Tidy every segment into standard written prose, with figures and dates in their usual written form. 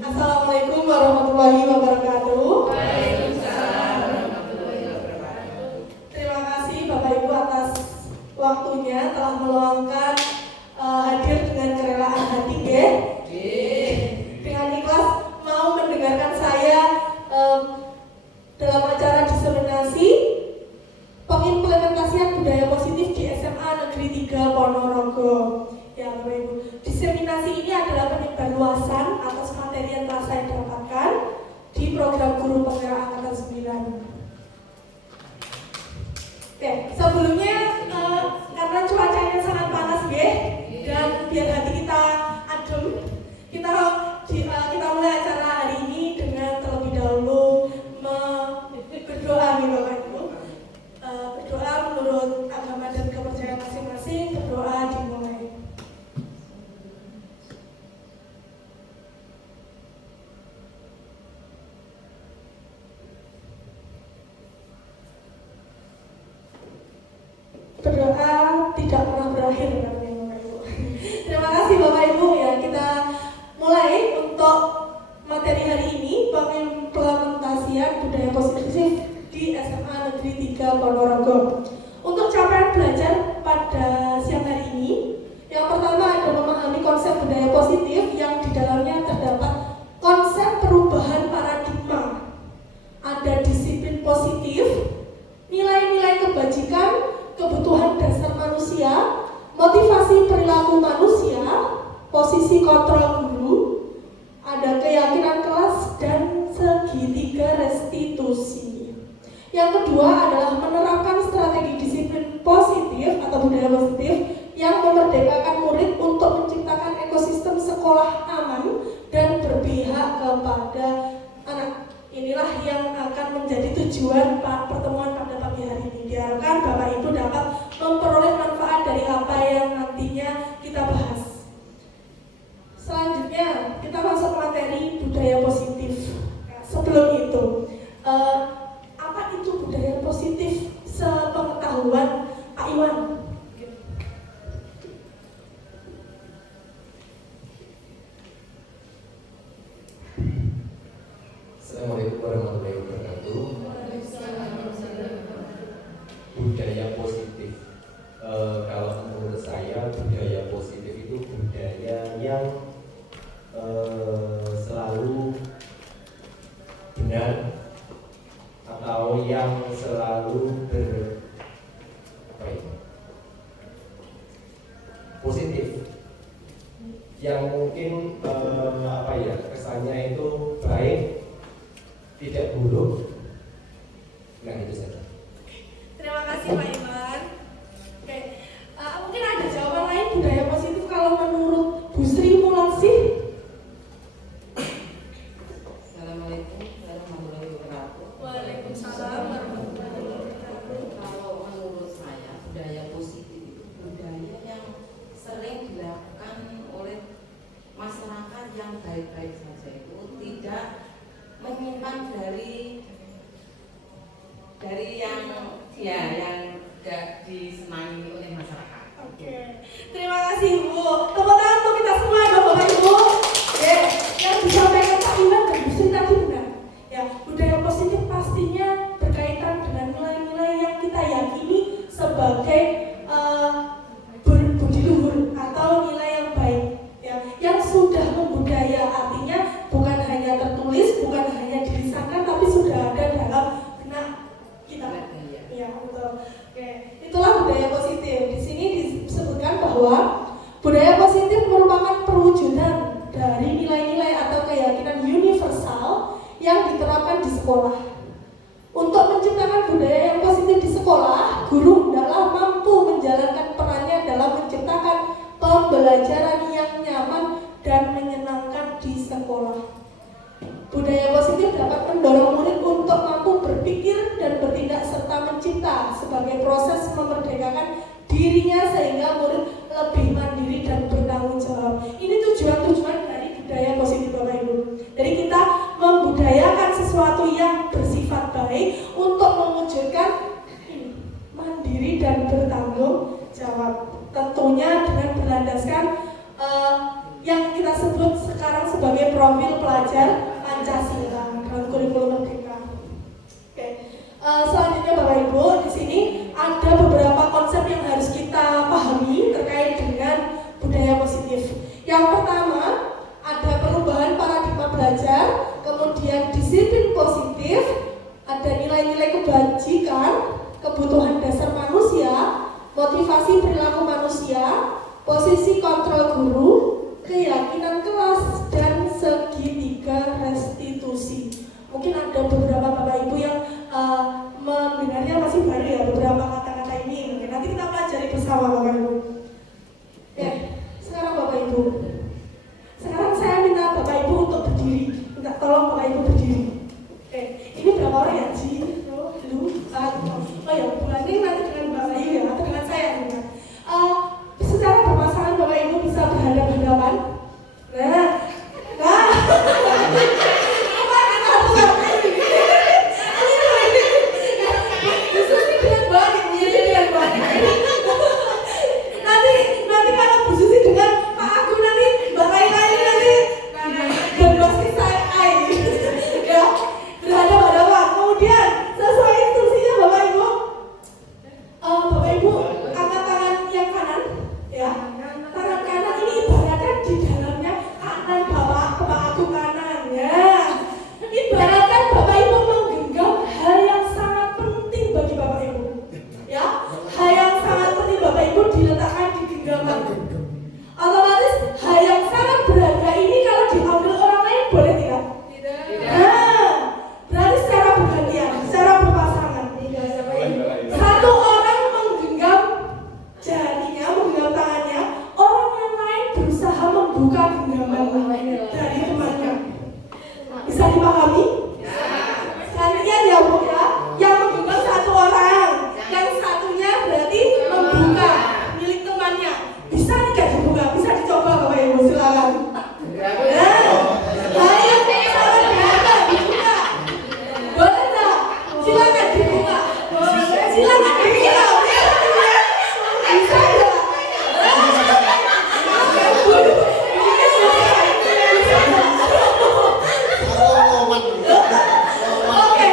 Assalamualaikum warahmatullahi wabarakatuh. Waalaikumsalam warahmatullahi wabarakatuh. Terima kasih Bapak Ibu atas waktunya telah meluangkan hadir dengan kerelaan hati dengan ikhlas mau mendengarkan saya dalam acara diseminasi pengimplementasian budaya positif di SMA Negeri 3 Ponorogo. Ya Bapak Ibu, diseminasi ini adalah penyebar luasan atas materi yang telah saya dapatkan di program guru penggerak angkatan 9. Oke, sebelumnya karena cuacanya sangat panas dan biar hati kita adem, kita mulai acara hari ini dengan terlebih dahulu berdoa nih Bapak Ibu. Berdoa menurut agama dan kepercayaan masing-masing, berdoa dimulai. Berdoa tidak pernah berakhir namanya Bapak Ibu. Terima kasih Bapak Ibu ya. Kita mulai untuk materi hari ini, pengimplementasian budaya positif di SMA Negeri 3 Ponorogo. Untuk capaian belajar pada siang hari ini, yang pertama adalah memahami konsep budaya positif yang di dalamnya terdapat konsep perubahan paradigma. Ada disiplin positif, nilai-nilai kebajikan, kebutuhan dasar manusia, motivasi perilaku manusia, posisi kontrol guru, ada keyakinan kelas, dan segitiga restitusi. Yang kedua adalah menerapkan strategi disiplin positif atau budaya positif yang memerdekakan murid untuk menciptakan ekosistem sekolah aman dan berpihak kepada anak. Inilah yang akan menjadi tujuan pertemuan pada pagi hari ini. Diharapkan Bapak Ibu dapat memperoleh manfaat dari apa yang nantinya kita bahas. Selanjutnya kita masuk materi budaya positif. Sebelum itu, apa itu budaya positif sepengetahuan Pak Iwan? Assalamualaikum warahmatullahi wabarakatuh. Budaya positif, kalau menurut saya budaya positif itu budaya yang selalu benar atau yang selalu positif, yang mungkin kesannya itu baik, tidak buruk. Nah itu saja. Terima kasih Pak Iwan. Oke, mungkin ada jawaban lain budaya positif kalau menurut Bu Sri Mulansi? Assalamualaikum warahmatullahi wabarakatuh. Waalaikumsalam warahmatullahi wabarakatuh. Kalau menurut saya budaya positif itu budaya yang sering dilakukan oleh masyarakat yang baik-baik saja, itu tidak menyimpan dari yang tidak disenangi oleh masyarakat. Oke, terima kasih Bu. Tepuk tangan untuk kita semua ya Bapak Ibu. Yang disampaikan Pak Iwan dan Bu Sri tadi benar. Ya, budaya positif pastinya berkaitan dengan nilai-nilai yang kita yakini sebagai budi luhur atau nilai yang baik. Ya, yang sudah membudaya, artinya bukan hanya tertulis, bukan hanya dilisankan, tapi sudah ada dalam benak kita. Ya, betul. Oke, itulah budaya positif. Di sini disebutkan bahwa budaya positif merupakan perwujudan dari nilai-nilai atau keyakinan universal yang diterapkan di sekolah. Untuk menciptakan budaya yang positif di sekolah, guru hendaklah mampu menjalankan perannya dalam menciptakan pembelajaran yang nyaman dan menyenangkan di sekolah. Budaya positif dapat mendorong murid untuk mampu berpikir dan sebagai proses memerdekakan dirinya sehingga murid lebih mandiri dan bertanggung jawab. Ini tujuan-tujuan dari budaya positif Bapak Ibu. Jadi kita membudayakan sesuatu yang bersifat baik untuk mewujudkan mandiri dan bertanggung jawab. Tentunya dengan berlandaskan yang kita sebut sekarang sebagai profil pelajar Pancasila dalam kurikulum merdeka. Oke. Selanjutnya Bapak Ibu, di sini ada beberapa konsep yang harus kita pahami terkait dengan budaya positif. Yang pertama, ada perubahan paradigma belajar, kemudian disiplin positif, ada nilai-nilai kebajikan, kebutuhan dasar manusia, motivasi perilaku manusia, posisi kontrol guru, keyakinan kelas, dan segitiga restitusi. Mungkin ada beberapa Bapak Ibu yang mendengarnya masih baru ya beberapa kata-kata ini. Mungkin nanti kita pelajari bersama Bapak Ibu. Ya, sekarang Bapak Ibu. Sekarang saya minta Bapak Ibu untuk berdiri. Minta tolong Bapak Ibu berdiri. Ini berapa orang ya? Oh ya, bulan ini nanti dengan Bapak Ibu ya, atau dengan saya juga. Secara berpasangan Bapak Ibu bisa berhadapan-hadapan. Nah. Nanti kalau Bu Susi dengan Pak Agung nanti Mbak Laila ini nanti berbasi saya ya berhadapan-hadapan. Kemudian sesuai instruksinya Bapak Ibu, Bapak Ibu angkat tangan yang kanan ya. Tangan kanan ini ibaratkan di dalamnya kanan bawah Pak Agung kanan ya. Ibaratkan Bapak Ibu menggenggam hal yang sangat penting bagi Bapak Ibu ya. Hal yang sangat penting Bapak Ibu diletakkan di genggaman. Otomatis hal yang sangat berharga ini kalau diambil orang lain boleh tidak? Nah, berarti secara bergantian, secara berpasangan. Satu orang menggenggam jarinya, menggenggam tangannya, orang yang lain berusaha membuka genggaman dari temannya. Bisa dipahami? Sekalian ya Bu ya, yang menggenggam satu orang, yang satunya berarti membuka milik temannya. Bisa tidak dibuka? Bisa dicoba Bapak Ibu, silakan. Ayo, silakan dibuka. Boleh tak? Silakan dibuka. Silakan dibuka. Bisa ya? Oke,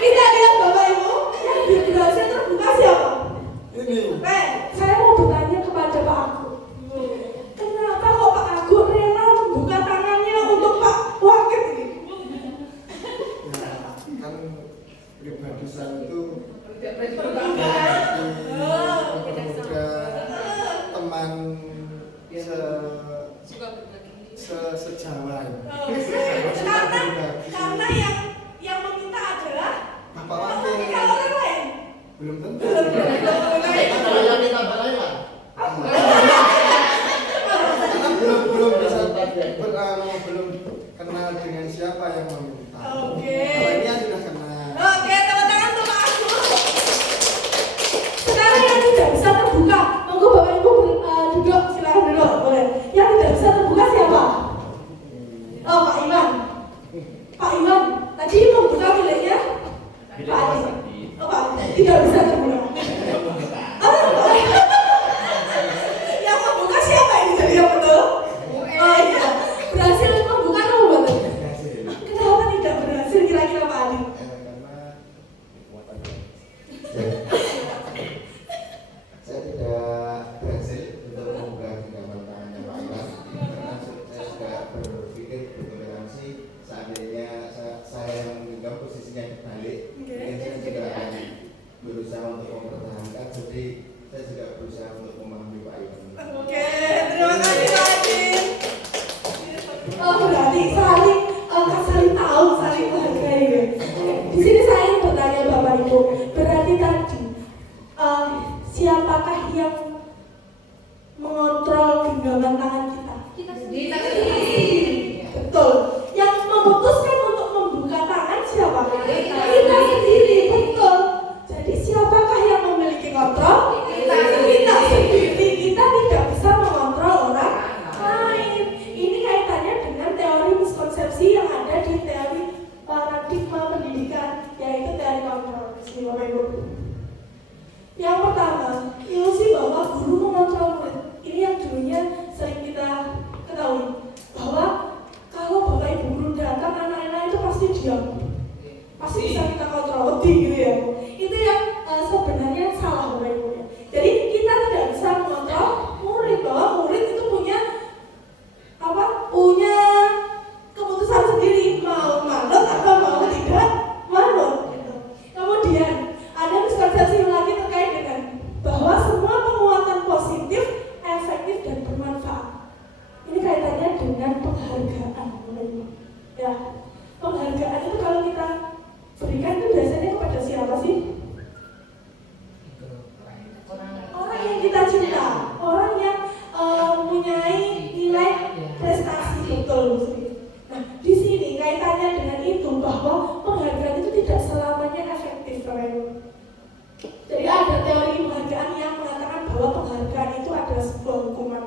kita lihat Bapak Ibu, yang berhasil terbuka siapa? Saya mau bertanya kepada Pak Agung. Kenapa kok Pak Agung rela membuka tangannya untuk Pak Wakil ini? Kan pribadi saya itu teman sejawat. Karena yang meminta adalah Bapak Wakil. kalau orang lain Belum tentu. Kalau yang minta balai lah. Karena belum bisa belum kenal dengan siapa yang meminta. Oke. Kalau ini yang sudah kenal. Oke, tepuk tangan untuk Pak Agung. Sekarang yang tidak bisa terbuka, monggo Bapak Ibu duduk, silakan duduk, boleh. Yang tidak bisa terbuka siapa? Oh, Pak Iman. Pak Iman, tadi membuka miliknya Pak Adi. Oh, Pak Adi, tidak bisa terbuka. Yang membuka siapa ini jadi yang betul? Oh iya, berhasil membuka atau betul? Kenapa tidak berhasil kira-kira Pak Adi? Saya tidak berhasil untuk membuka genggaman tangannya Pak Iwan karena saya sudah berpikir bertoleransi. Seandainya saya yang menggenggam posisinya kebalik, mungkin saya juga akan berusaha pasti bisa kita kontrol gitu ya. Itu yang sebenarnya salah Bapak Ibu ya. Jadi kita tidak bisa mengontrol murid, bahwa murid itu punya keputusan sendiri mau manut atau mau tidak manut gitu. Kemudian ada miskonsepsi lagi terkait dengan bahwa semua penguatan positif efektif dan bermanfaat. Ini kaitannya dengan penghargaan, ya. Penghargaan itu kalau kita berikan itu biasanya kepada siapa sih? Orang yang kita cinta, orang yang mempunyai nilai prestasi, betul. Nah, di sini kaitannya dengan itu bahwa penghargaan itu tidak selamanya efektif, teman-teman. Jadi ada teori penghargaan yang mengatakan bahwa penghargaan itu adalah sebuah hukuman.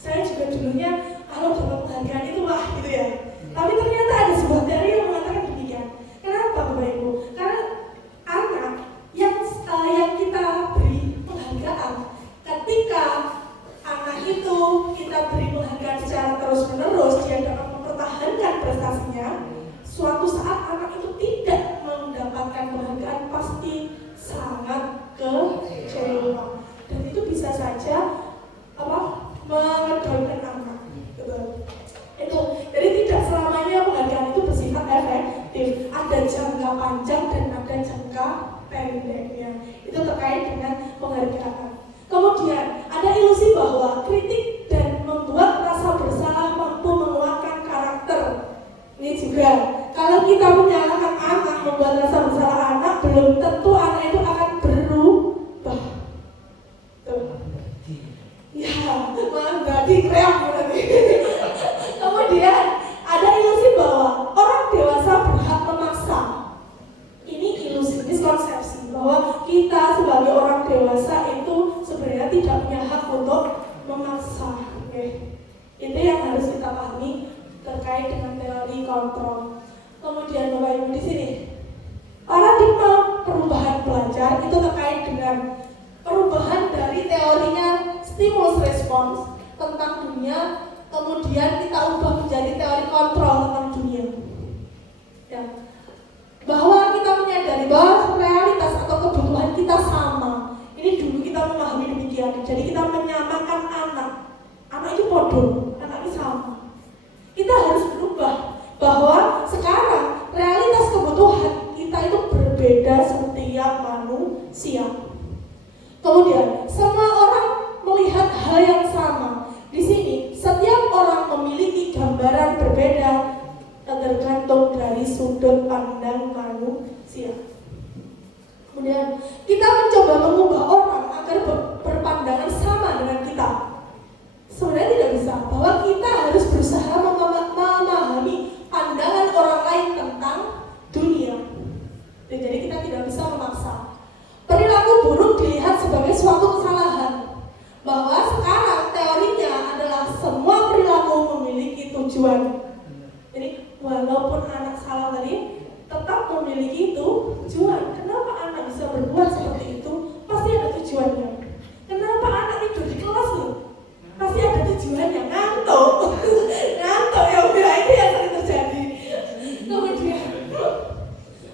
Saya juga dulunya kalau dapat penghargaan itu wah gitu ya. Tapi ternyata ada sebuah teori yang mengatakan demikian. Kenapa Bapak Ibu? Karena anak yang kita beri penghargaan, ketika anak itu kita beri penghargaan secara terus-menerus, dia dapat mempertahankan prestasinya. Suatu saat anak itu tidak mendapatkan penghargaan, pasti sangat kecewa. Dan itu bisa saja mengedorkan anak. Itu jadi tidak selamanya penghargaan itu bersifat efektif. Ada jangka panjang dan ada jangka pendeknya. Itu terkait dengan penghargaan. Kemudian ada ilusi bahwa kritik dan membuat rasa bersalah mampu menguatkan karakter. Ini juga kalau kita menyalahkan anak, membuat rasa bersalah anak, belum tentu anak itu akan berubah. Ya, malah berarti kreak berarti. Kemudian ada ilusi bahwa orang dewasa berhak memaksa. Ini ilusi, miskonsepsi bahwa kita sebagai orang dewasa itu sebenarnya tidak punya hak untuk memaksa. Itu yang harus kita pahami terkait dengan teori kontrol. Kemudian Bapak Ibu di sini, paradigma perubahan belajar itu terkait dengan perubahan dari teorinya stimulus respons tentang dunia, kemudian kita ubah menjadi teori kontrol tentang dunia. Ya. Bahwa kita menyadari bahwa realitas atau kebutuhan kita sama. Ini dulu kita memahami demikian. Jadi kita menyamakan anak. Anak itu bodoh, anak itu sama. Kita harus berubah bahwa sekarang realitas kebutuhan kita itu berbeda setiap manusia. Kemudian semua orang melihat hal yang sama. Di sini setiap orang memiliki gambaran berbeda tergantung dari sudut pandang manusia. Kemudian kita mencoba mengubah orang agar berpandangan sama dengan kita. Sebenarnya tidak bisa, bahwa kita harus berusaha memahami pandangan orang lain tentang dunia. Jadi kita tidak bisa memaksa. Perilaku buruk dilihat sebagai suatu kesalahan. Bahwa sekarang teorinya adalah semua perilaku memiliki tujuan. Jadi walaupun anak salah tadi, tetap memiliki tujuan. Kenapa anak bisa berbuat seperti itu? Pasti ada tujuannya. Kenapa anak tidur di kelas loh? Pasti ada tujuannya. Ngantuk ya udah, itu yang sering terjadi. Kemudian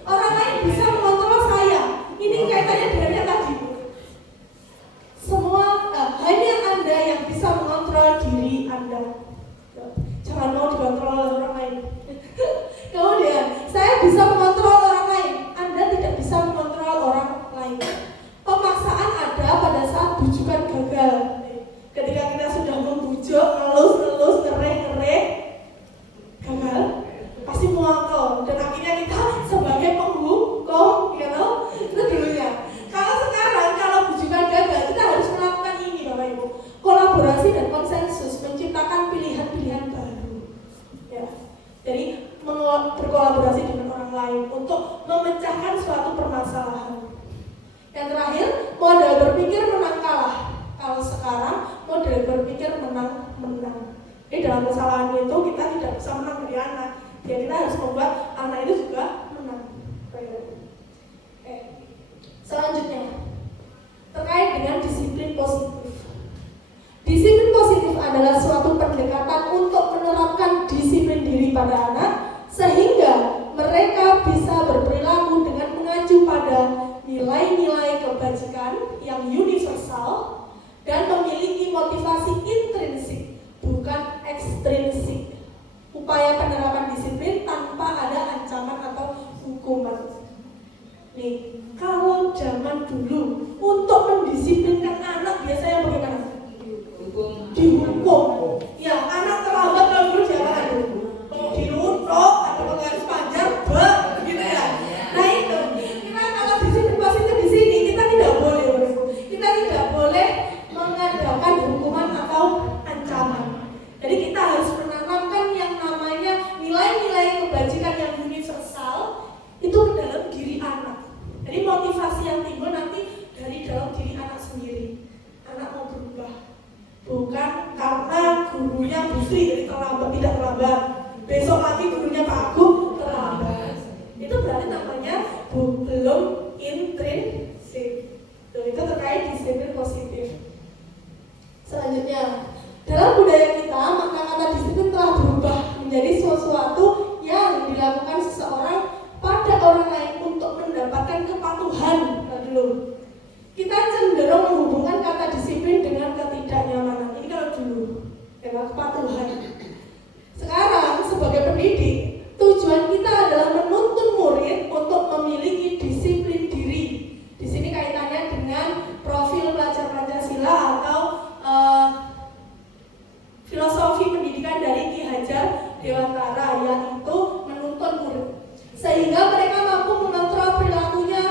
orang lain bisa mengontrol saya. Ini kaitannya dengan yang tadi. Semua hanya Anda yang bisa mengontrol diri Anda. Jangan mau dikontrol oleh orang lain. Kemudian saya bisa mengontrol orang lain. Anda tidak bisa mengontrol orang lain. Pemaksaan ada pada saat bujukan gagal. Ketika kita sudah membujuk, ngelus, ngereh, gagal, pasti muangkel. Dan akhirnya kita sebagai penghukum, itu dulunya. Kalau sekarang, kalau bujukan gagal, kita harus melakukan ini Bapak Ibu. Kolaborasi dan konsensus, menciptakan pilihan-pilihan baru. Ya. Jadi berkolaborasi dengan orang lain untuk memecahkan suatu permasalahan. Yang terakhir, model berpikir menang kalah. Kalau sekarang model berpikir menang. Jadi dalam kesalahan itu kita tidak bisa menang dari anak. Jadi kita harus membuat anak itu juga menang. Selanjutnya terkait dengan disiplin positif. Disiplin positif adalah suatu pendekatan untuk menerapkan disiplin diri pada anak sehingga mereka bisa berperilaku mengacu pada nilai-nilai kebajikan yang universal dan memiliki motivasi intrinsik, bukan ekstrinsik. Upaya penerapan disiplin tanpa ada ancaman atau hukuman. Nih, kalau zaman dulu untuk mendisiplinkan anak biasanya bagaimana? Dihukum. Ya, anak terlambat kalau dulu diapakan dulu? Dinutuk atau penggaris panjang, gitu ya. Nah itu, kita kalau disiplin positif di sini kita tidak boleh, kita tidak boleh mengadakan hukuman atau ancaman. Jadi kita harus menanamkan yang namanya nilai-nilai kebajikan yang universal itu ke dalam diri anak. Jadi motivasi yang timbul nanti dari dalam diri anak sendiri. Anak mau berubah, bukan karena gurunya Bu Sri jadi terlambat, tidak terlambat. Besok lagi gurunya Pak Agung terlambat. Itu berarti namanya belum intrinsik. Itu terkait disiplin positif. Selanjutnya, dalam budaya kita, maka kata disiplin telah berubah menjadi sesuatu yang dilakukan seseorang pada orang lain untuk mendapatkan kepatuhan. Dulu, kita cenderung menghubungkan kata disiplin dengan ketidaknyamanan. Ini kalau dulu, dengan kepatuhan. Sekarang sebagai pendidik, tujuan kita adalah menuntun murid untuk memiliki disiplin diri. Di sini kaitannya dengan profil pelajar Pancasila atau filosofi pendidikan dari Ki Hajar Dewantara, yaitu menuntun murid sehingga mereka mampu mengontrol perilakunya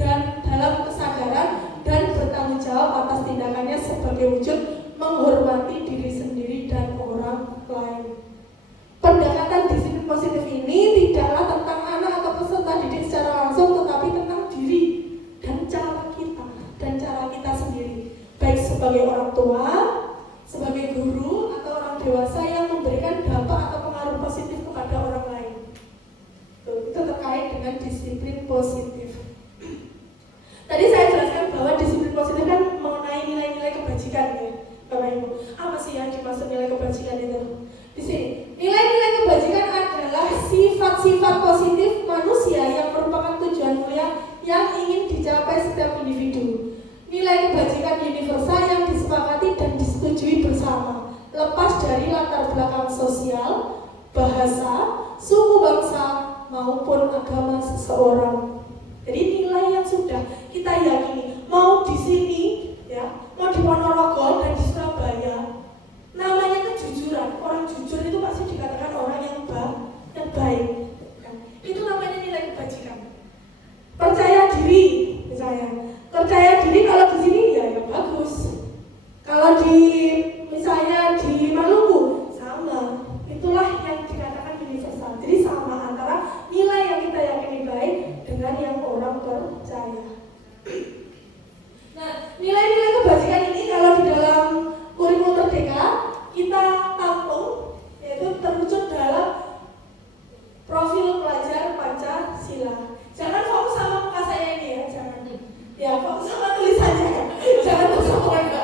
dan dalam kesadaran dan bertanggung jawab atas tindakannya sebagai wujud menghormati diri sendiri dan orang lain. Pendekatan disiplin positif ini tidaklah tentang anak atau peserta didik secara langsung, tetapi tentang diri dan cara kita sendiri, baik sebagai orang tua, sebagai guru, atau orang dewasa yang memberikan dampak atau pengaruh positif kepada orang lain. Itu terkait dengan disiplin positif. Tadi saya jelaskan bahwa disiplin positif kan mengenai nilai-nilai kebajikan ya, Bapak Ibu. Apa sih yang dimaksud nilai kebajikan itu? Di sini, nilai-nilai kebajikan adalah sifat-sifat positif manusia yang merupakan tujuan mulia yang ingin dicapai setiap individu. Nilai kebajikan universal yang disepakati dan disetujui bersama, lepas dari latar belakang sosial, bahasa, suku bangsa, maupun agama seseorang. Jadi nilai yang sudah kita yakini, mau di sini, ya, mau di Ponorogo dan di Surabaya, namanya kejujuran. Orang jujur itu pasti dikatakan orang yang baik. Itu namanya nilai kebajikan. Percaya diri, misalnya. Percaya diri kalau di sini ya bagus. Kalau di misalnya di Maluku sama. Itulah yang dikatakan universal. Jadi sama antara nilai yang kita yakini baik dengan yang orang percaya. Nah, nilai-nilai kebajikan ini kalau di dalam kurikulum Merdeka kita tampung, yaitu terwujud dalam profil pelajar Pancasila. Jangan fokus sama muka saya ini ya, jangan. Ya, fokus sama tulisannya. Jangan fokus sama muka.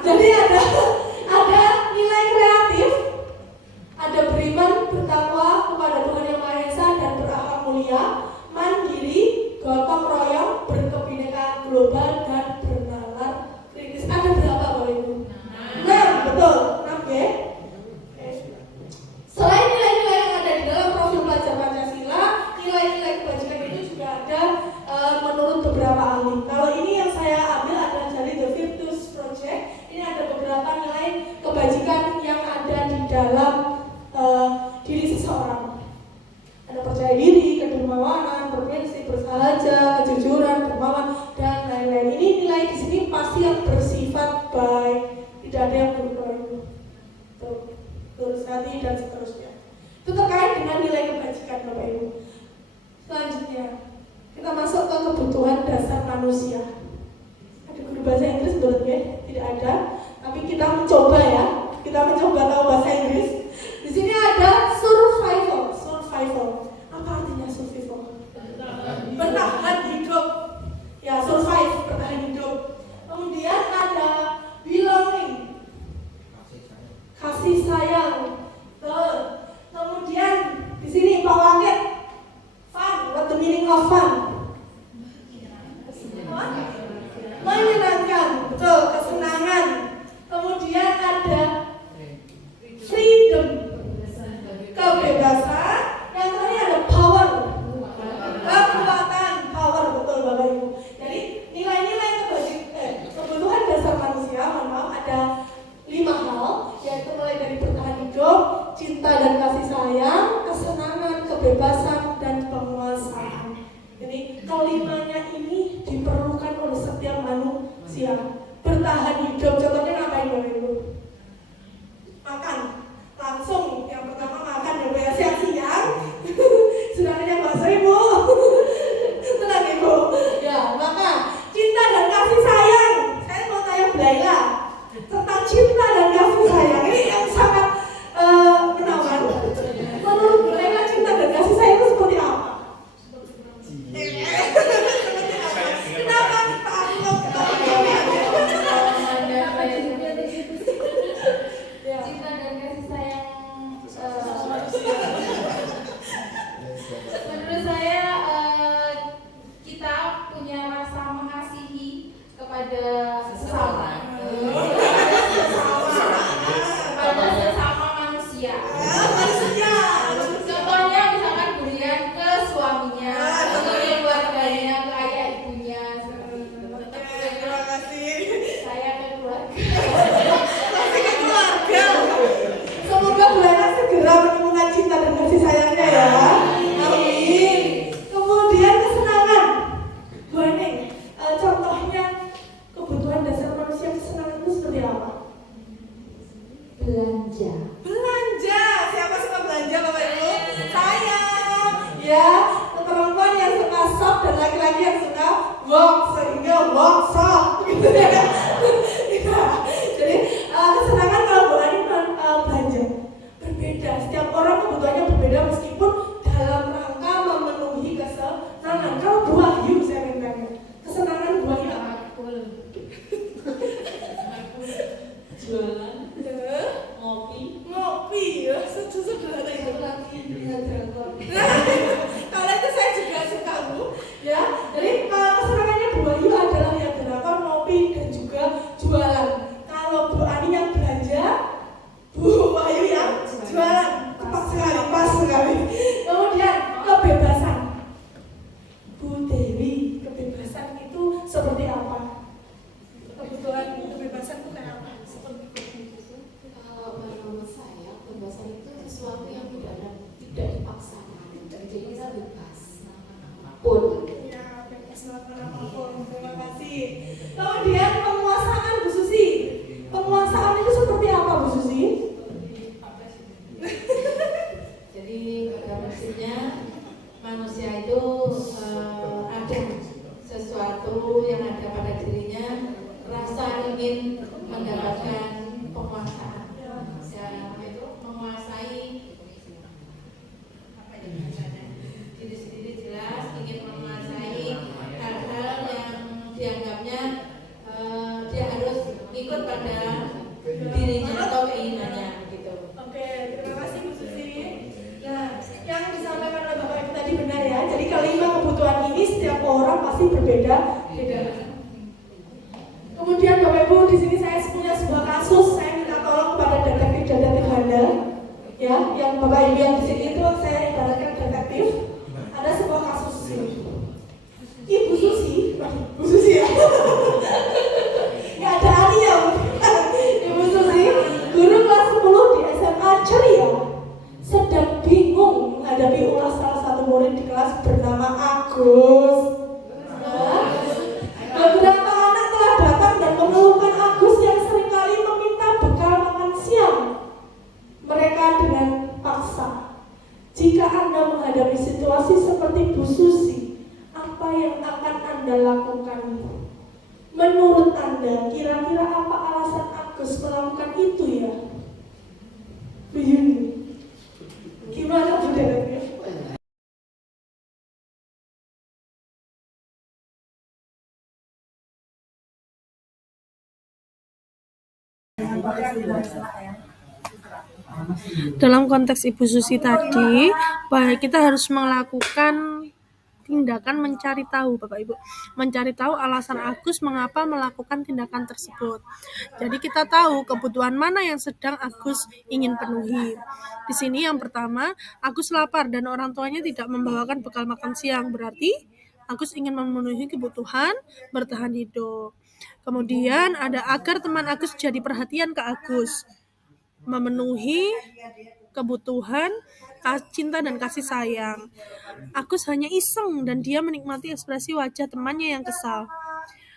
Jadi ada nilai kreatif, ada beriman, bertakwa kepada Tuhan Yang Maha Esa dan berakhlak mulia, mandiri, gotong royong, berkebinekaan global dan bernalar kritis. Ada berapa Bapak Ibu? 6, betul. 6 ya. Selain nilai-nilai yang ada di dalam profil pelajar Pancasila, nilai-nilai kebajikan itu juga ada menurut beberapa ahli. Kalau ini yang saya ambil adalah dari The Virtues Project. Ini ada beberapa nilai kebajikan yang ada di dalam diri seseorang. Ada percaya diri, kedermawanan, berprinsip, bersahaja, kejujuran, dermawan, dan lain-lain. Ini nilai di sini pasti yang bersifat baik, tidak ada yang buruk. Lurus hati dan seterusnya. Itu terkait dengan nilai kebajikan Bapak Ibu. Selanjutnya kita masuk ke kebutuhan dasar manusia. Ada guru bahasa Inggris sebetulnya tidak ada, tapi kita mencoba ya. Kita mencoba tahu bahasa Inggris. Di sini ada survival. Apa artinya survival? Bertahan hidup. Ya, survive, bertahan hidup. Kemudian ada belonging. Kasih sayang. Kemudian di sini Pak Wakil, fun. fun. Menyenangkan, betul, kesenangan. Kemudian ada freedom, kebebasan. Yang terakhir ada power, kekuatan, power, betul Bapak Ibu. Jadi nilai-nilai kebutuhan dasar manusia, mohon maaf, ada 5 hal, yaitu mulai dari bertahan hidup, cinta dan kasih sayang, kesenangan, kebebasan, dan penguasaan. Jadi kelimanya ini diperlukan oleh setiap manusia. Bertahan hidup, contohnya ngapain Bapak Ibu? Makan, langsung yang pertama makan ya Bu ya, siang-siang sudah kenyang bakso Ibu. Tenang Ibu. Ya, makan. Cinta dan kasih sayang. Saya mau tanya Bu Laila tentang cinta dan kasih sayang. Ini yang sangat menawan. Menurut Bu Laila cinta dan kasih sayang itu seperti apa? Kenapa takut? Cinta dan kasih sayang menurut saya kita punya rasa mengasihi kepada sesama manusia. Contohnya misalkan Burian ke suaminya, atau ke keluarganya, ke ayah ibunya. Terima kasih. Saya ke keluarga. Masih ke keluarga. Semoga Bu Laila segera menemukan cinta dan kasih sayangnya ya. Amin. Kemudian kesenangan. Bu Eneng, contohnya kebutuhan dasar manusia kesenangan itu seperti apa? Belanja. Belanja. Siapa suka belanja Bapak Ibu? Saya. Ya, perempuan yang suka shop dan laki-laki yang suka walk, sehingga walk shop gitu ya. Ya. Jadi kesenangan kalau Bu Ani belanja berbeda. Setiap orang kebutuhannya berbeda meskipun dalam rangka memenuhi kesenangan. Kalau Bu Wahyu saya ingin tanya, kesenangan Bu Wahyu apa? Jualan, Ngopi ya, sederhana itu. lagi dengan drakor. Kalau itu saya juga suka Bu, ya. Jadi kesenangannya Bu Wahyu adalah yang drakor, ngopi dan juga jualan. Kalau Bu Ani yang belanja, Bu Wahyu yang jualan. Tepat sekali, pas sekali. Kemudian kebebasan. Bu Dewi, kebebasan itu seperti apa? Kebutuhan kebebasan itu kayak apa? Kalau menurut saya, kebebasan itu sesuatu yang tidak dipaksakan. Jadi kita bebas apapun. Ya, bebas melakukan apapun. Terima kasih. Kemudian penguasaan Bu Susi. Penguasaan itu seperti apa Bu Susi? Jadi pada prinsipnya manusia itu ada sesuatu yang ada pada dirinya, rasa ingin mendapatkan penguasaan. Ya, itu menguasai diri sendiri, jelas ingin menguasai hal-hal yang dianggapnya dia harus ikut pada dirinya atau keinginannya gitu. Oke, terima kasih Bu Susi. Nah, yang disampaikan oleh Bapak Ibu tadi benar ya. Jadi kelima kebutuhan ini setiap orang pasti berbeda. Kemudian Bapak Ibu di sini saya punya sebuah kasus. Saya minta tolong kepada detektif Anda, ya, yang Bapak Ibu yang di sini itu saya ibaratkan detektif. Ada sebuah kasus ini. Ibu Susi, Bu Susi ya. Nggak ada Alia, Ibu Susi, guru kelas 10 di SMA Ceria, sedang bingung menghadapi ulas salah satu murid di kelas bernama Agus. Beberapa anak telah datang dan mengeluhkan Agus yang seringkali meminta bekal makan siang mereka dengan paksa. Jika Anda menghadapi situasi seperti Bu Susi, apa yang akan Anda lakukan? Menurut Anda, kira-kira apa alasan Agus melakukan itu ya? Bu Yuni, gimana Bu Dewi? Dalam konteks Ibu Susi tadi, bahwa kita harus melakukan tindakan mencari tahu, Bapak Ibu. Mencari tahu alasan Agus mengapa melakukan tindakan tersebut. Jadi kita tahu kebutuhan mana yang sedang Agus ingin penuhi. Di sini yang pertama, Agus lapar dan orang tuanya tidak membawakan bekal makan siang. Berarti Agus ingin memenuhi kebutuhan bertahan hidup. Kemudian ada agar teman Agus jadi perhatian ke Agus. Memenuhi kebutuhan cinta dan kasih sayang. Agus hanya iseng dan dia menikmati ekspresi wajah temannya yang kesal.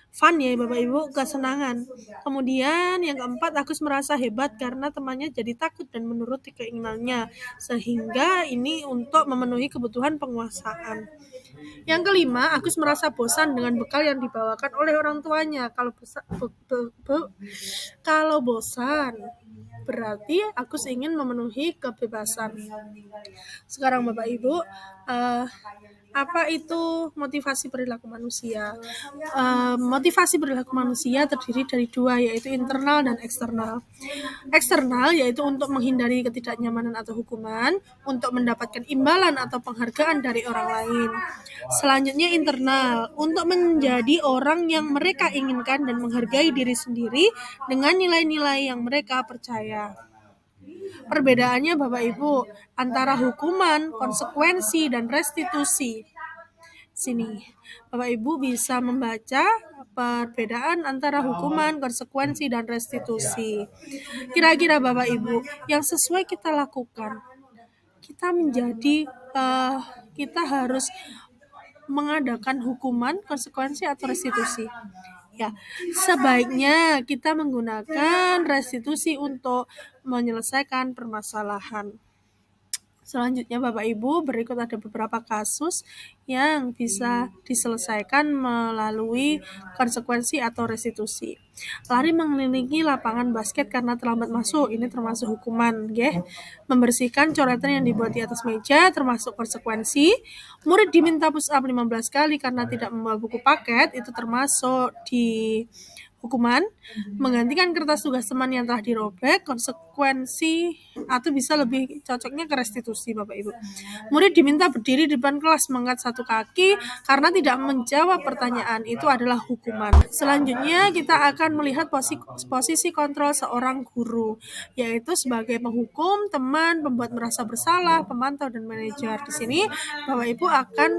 Fun ya Bapak Ibu, kesenangan. Kemudian yang keempat, Agus merasa hebat karena temannya jadi takut dan menuruti keinginannya, sehingga ini untuk memenuhi kebutuhan penguasaan. Yang kelima, Agus merasa bosan dengan bekal yang dibawakan oleh orang tuanya. Kalau bosan, berarti Agus ingin memenuhi kebebasan. Sekarang Bapak Ibu, apa itu motivasi perilaku manusia? Motivasi perilaku manusia terdiri dari dua, yaitu internal dan eksternal. Eksternal yaitu untuk menghindari ketidaknyamanan atau hukuman, untuk mendapatkan imbalan atau penghargaan dari orang lain. Selanjutnya internal, untuk menjadi orang yang mereka inginkan dan menghargai diri sendiri dengan nilai-nilai yang mereka percaya. Perbedaannya Bapak Ibu antara hukuman, konsekuensi, dan restitusi. Sini, Bapak Ibu bisa membaca perbedaan antara hukuman, konsekuensi, dan restitusi. Kira-kira Bapak Ibu, yang sesuai kita lakukan, kita harus mengadakan hukuman, konsekuensi, atau restitusi. Ya, sebaiknya kita menggunakan restitusi untuk menyelesaikan permasalahan. Selanjutnya Bapak Ibu, berikut ada beberapa kasus yang bisa diselesaikan melalui konsekuensi atau restitusi. Lari mengelilingi lapangan basket karena terlambat masuk, ini termasuk hukuman, nggih. Membersihkan coretan yang dibuat di atas meja termasuk konsekuensi. Murid diminta push up 15 kali karena tidak membawa buku paket, itu termasuk di hukuman. Menggantikan kertas tugas teman yang telah dirobek, konsekuensi, atau bisa lebih cocoknya ke restitusi Bapak Ibu. Murid diminta berdiri di depan kelas mengangkat satu kaki karena tidak menjawab pertanyaan, itu adalah hukuman. Selanjutnya kita akan melihat posisi kontrol seorang guru, yaitu sebagai penghukum, teman, pembuat merasa bersalah, pemantau, dan manajer. Di sini Bapak Ibu akan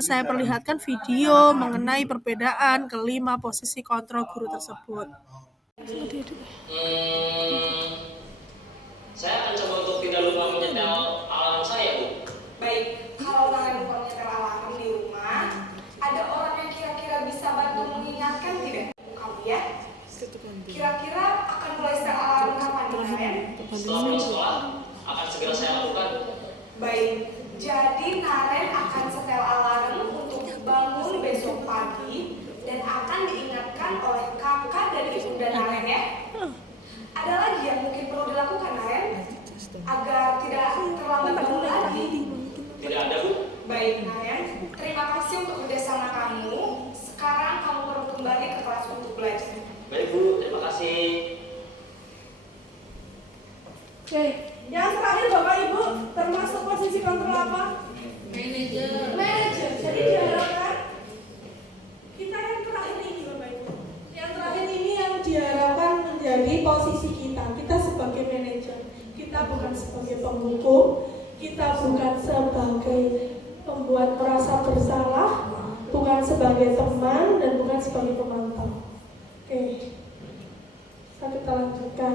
saya perlihatkan video mengenai perbedaan kelima posisi kontrol guru tersebut. Saya akan coba untuk tidak lupa menyetel alarm saya, Bu. Baik, kalau kalian lupa menyetel alarm di rumah, ada orang yang kira-kira bisa bantu mengingatkan tidak? Kamu ya? Kira-kira akan mulai setel alarm kapan kalian? Setelah pulang sekolah, akan segera saya lakukan. Baik, jadi Naren akan setel alarm untuk bangun besok pagi dan akan diingatkan oleh kakak dari Ibunda Naren ya. Ada lagi yang mungkin perlu dilakukan Naren agar tidak terlambat bangun lagi? Tidak ada, Bu. Baik Naren, terima kasih untuk kerjasama kamu. Sekarang kamu perlu kembali ke kelas untuk belajar. Baik, Bu. Terima kasih. Oke, yang terakhir Bapak Ibu, termasuk posisi kontrol apa? Manajer. Jadi diharapkan kita yang terakhir ini Bapak Ibu. Yang terakhir ini yang diharapkan menjadi posisi kita sebagai manajer. Kita bukan sebagai penghukum, kita bukan sebagai pembuat merasa bersalah, bukan sebagai teman, dan bukan sebagai pemantau. Oke, kita lanjutkan.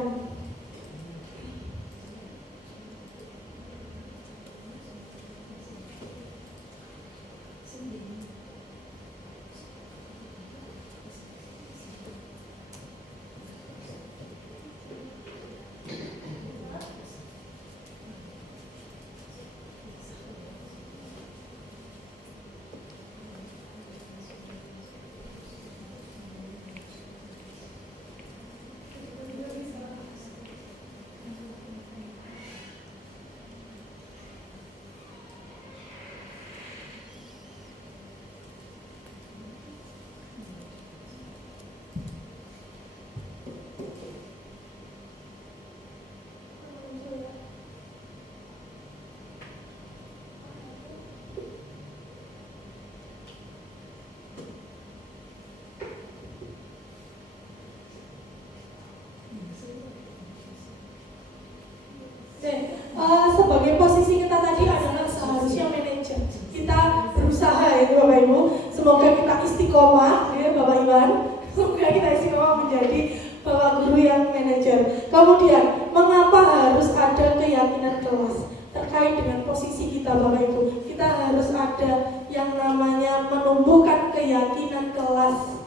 Semoga kita istiqomah, ya Bapak Iwan. Semoga kita istiqomah menjadi Bapak Guru yang manajer. Kemudian, mengapa harus ada keyakinan kelas? Terkait dengan posisi kita Bapak Ibu, kita harus ada yang namanya menumbuhkan keyakinan kelas,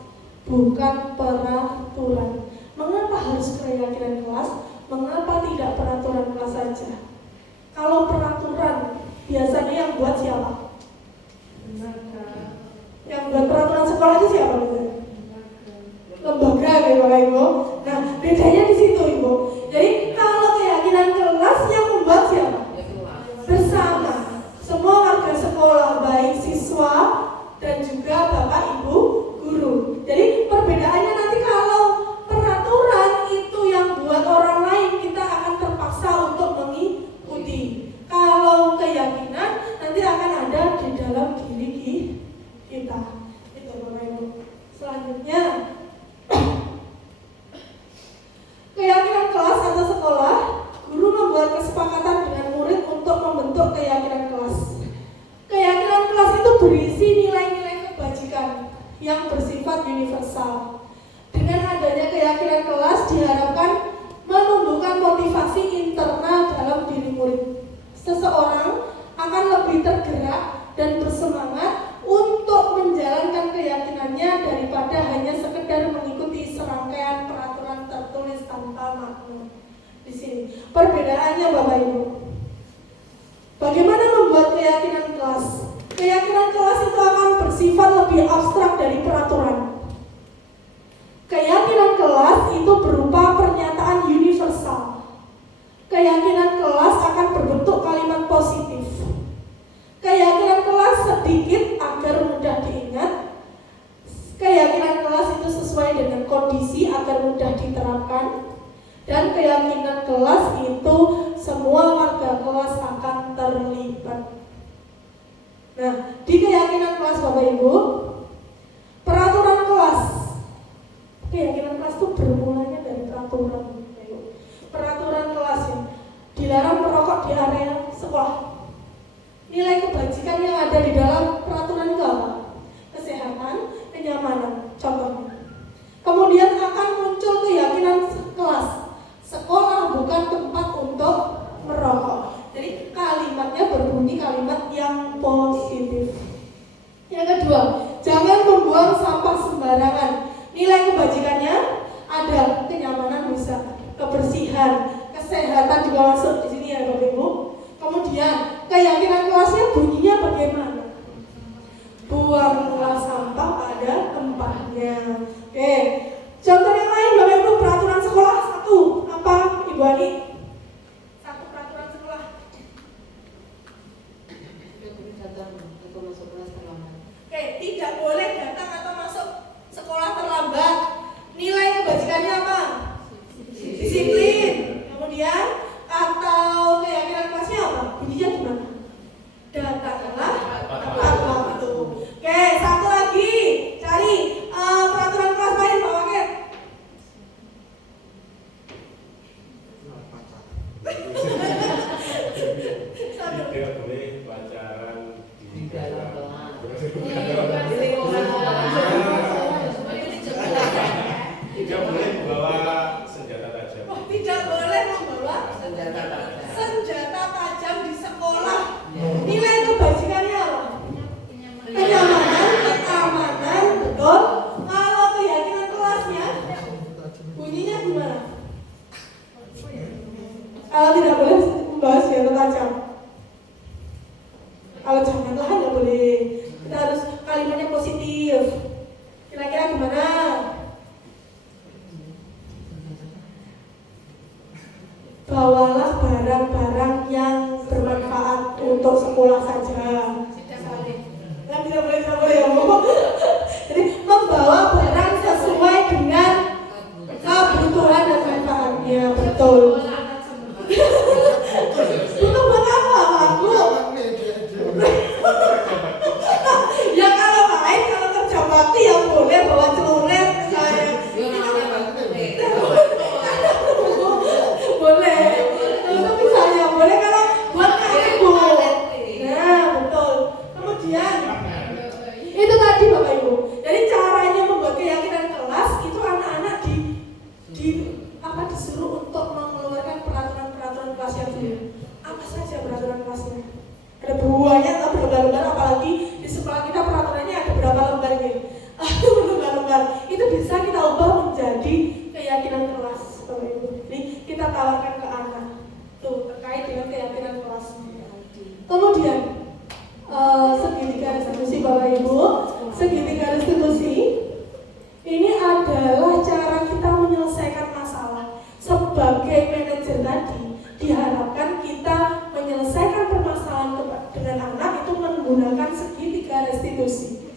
bukan peraturan. Mengapa harus keyakinan kelas? Mengapa tidak peraturan kelas saja? Kalau peraturan, biasanya yang buat siapa? Yang buat peraturan sekolah itu siapa? Lembaga ya Bapak Ibu. Nah, bedanya di situ Ibu. Jadi kalau keyakinan kelas yang membuat siapa? Bersama semua warga sekolah, baik siswa dan juga Bapak Ibu guru. Jadi perbedaannya nanti kalau peraturan itu yang buat orang lain, kita akan terpaksa untuk mengikuti. Kalau keyakinan nanti akan ada di dalam diri kita. Itu Bapak Ibu. Selanjutnya, keyakinan kelas atau sekolah, guru membuat kesepakatan dengan murid untuk membentuk keyakinan kelas. Keyakinan kelas itu berisi nilai-nilai kebajikan yang bersifat universal. Dengan adanya keyakinan kelas diharapkan menumbuhkan motivasi internal dalam diri murid. Seseorang akan lebih tergerak dan bersemangat untuk menjalankan keyakinannya daripada hanya sekedar mengikuti serangkaian peraturan tertulis tanpa makna. Di sini perbedaannya Bapak Ibu. Bagaimana membuat keyakinan kelas? Keyakinan kelas itu akan bersifat lebih abstrak dari peraturan. Keyakinan kelas itu berupa pernyataan universal. Keyakinan kelas akan berbentuk kalimat positif. Keyakinan kelas sedikit agar mudah diingat. Keyakinan kelas itu sesuai dengan kondisi agar mudah diterapkan. Dan keyakinan kelas itu semua warga kelas akan terlibat. Nah, di keyakinan kelas Bapak Ibu, peraturan kelas. Keyakinan kelas itu bermulanya dari peraturan. Peraturan kelas ya, dilarang merokok di area sekolah. Nilai kebajikan yang ada di dalam peraturan itu apa? Kesehatan, kenyamanan, contohnya. Kemudian akan muncul keyakinan kelas. Sekolah bukan tempat untuk merokok. Jadi kalimatnya berbunyi kalimat yang positif. Yang kedua, jangan membuang sampah sembarangan. Nilai kebajikannya ada kenyamanan bisa, kebersihan, kesehatan juga masuk di sini ya Bapak Ibu. Kemudian keyakinan kelasnya bunyinya bagaimana? Buanglah sampah pada tempatnya. Oke, contoh yang lain Bapak Ibu, peraturan sekolah satu apa Ibu Ani? Satu peraturan sekolah. Oke, tidak boleh datang atau masuk sekolah terlambat. Nilai kebajikannya apa? Disiplin. Kemudian atau keyakinan kelasnya apa? Bunyinya gimana? Datanglah tepat waktu. Oke, satu lagi. Cari peraturan kelas lain Pak Wakil. Tidak boleh pacaran di dalam kelas. Tidak boleh membawa senjata tajam. Oh, tidak boleh membawa senjata tajam di sekolah. Nilai kebajikannya apa? Kenyamanan, keamanan, betul. Kalau keyakinan kelasnya bunyinya gimana? Kalau tidak boleh membawa senjata tajam. Kalau janganlah nggak boleh. Kita harus kalimatnya positif. Kira-kira gimana? Bawalah barang-barang yang bermanfaat untuk sekolah saja. Tidak boleh ya Bu. Jadi membawa barang sesuai dengan kebutuhan dan manfaatnya, betul. Untuk buat apa aku? Ya kalau main, kalau kerja bakti ya boleh bawa celurit misalnya. Boleh. Itu misalnya boleh kalau buat kamu. Nah betul. Kemudian itu tadi Bapak Bapak Ibu, segitiga restitusi ini adalah cara kita menyelesaikan masalah. Sebagai manajer tadi, diharapkan kita menyelesaikan permasalahan dengan anak itu menggunakan segitiga restitusi.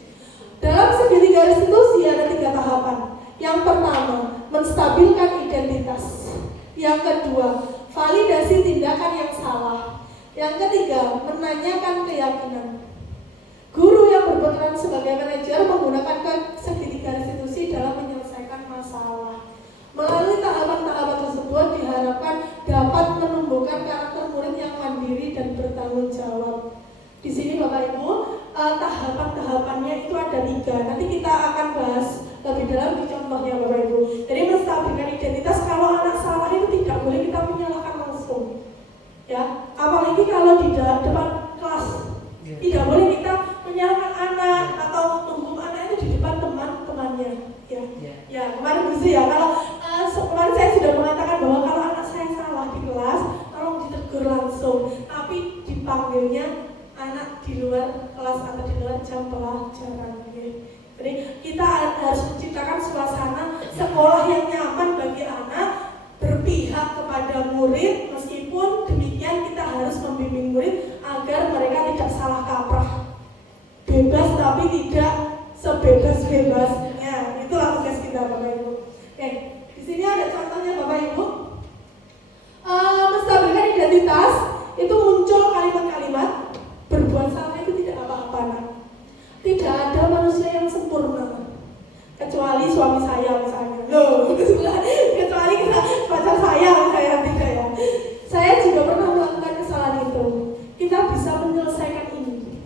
Dalam segitiga restitusi ada 3 tahapan. Yang pertama, menstabilkan identitas. Yang kedua, validasi tindakan yang salah. Yang ketiga, menanyakan keyakinan. Guru yang berperan sebagai manajer menggunakan segitiga restitusi dalam menyelesaikan masalah. Melalui tahapan-tahapan tersebut diharapkan dapat menumbuhkan karakter murid yang mandiri dan bertanggung jawab. Di sini Bapak Ibu, tahapan-tahapannya itu ada 3. Nanti kita akan bahas lebih dalam di contohnya Bapak Ibu. Jadi menstabilkan identitas, kalau anak salah itu tidak boleh kita menyalahkan langsung. Ya, apalagi kalau di depan kelas. Tidak boleh kita menyalahkan anak atau menghukum anak itu di depan teman-temannya. Ya, kemarin bisa ya. Kalau kemarin saya sudah mengatakan bahwa kalau anak saya salah di kelas, tolong ditegur langsung. Tapi dipanggilnya anak di luar kelas atau di luar jam pelajaran. Jadi kita harus menciptakan suasana sekolah yang nyaman bagi anak, berpihak kepada murid. Meskipun demikian kita harus membimbing murid agar mereka tidak salah kaprah, bebas tapi tidak sebebas-bebasnya. Itulah tugas kita Bapak Ibu. Oke, di sini ada contohnya Bapak Ibu. Menstabilkan identitas itu muncul kalimat-kalimat berbuat salah itu tidak apa-apa. Nah, tidak ada manusia yang sempurna kecuali suami saya misalnya. Kecuali pacar saya misalnya, tidak ya. Saya juga pernah melakukan kesalahan itu. Kita bisa menyelesaikan ini.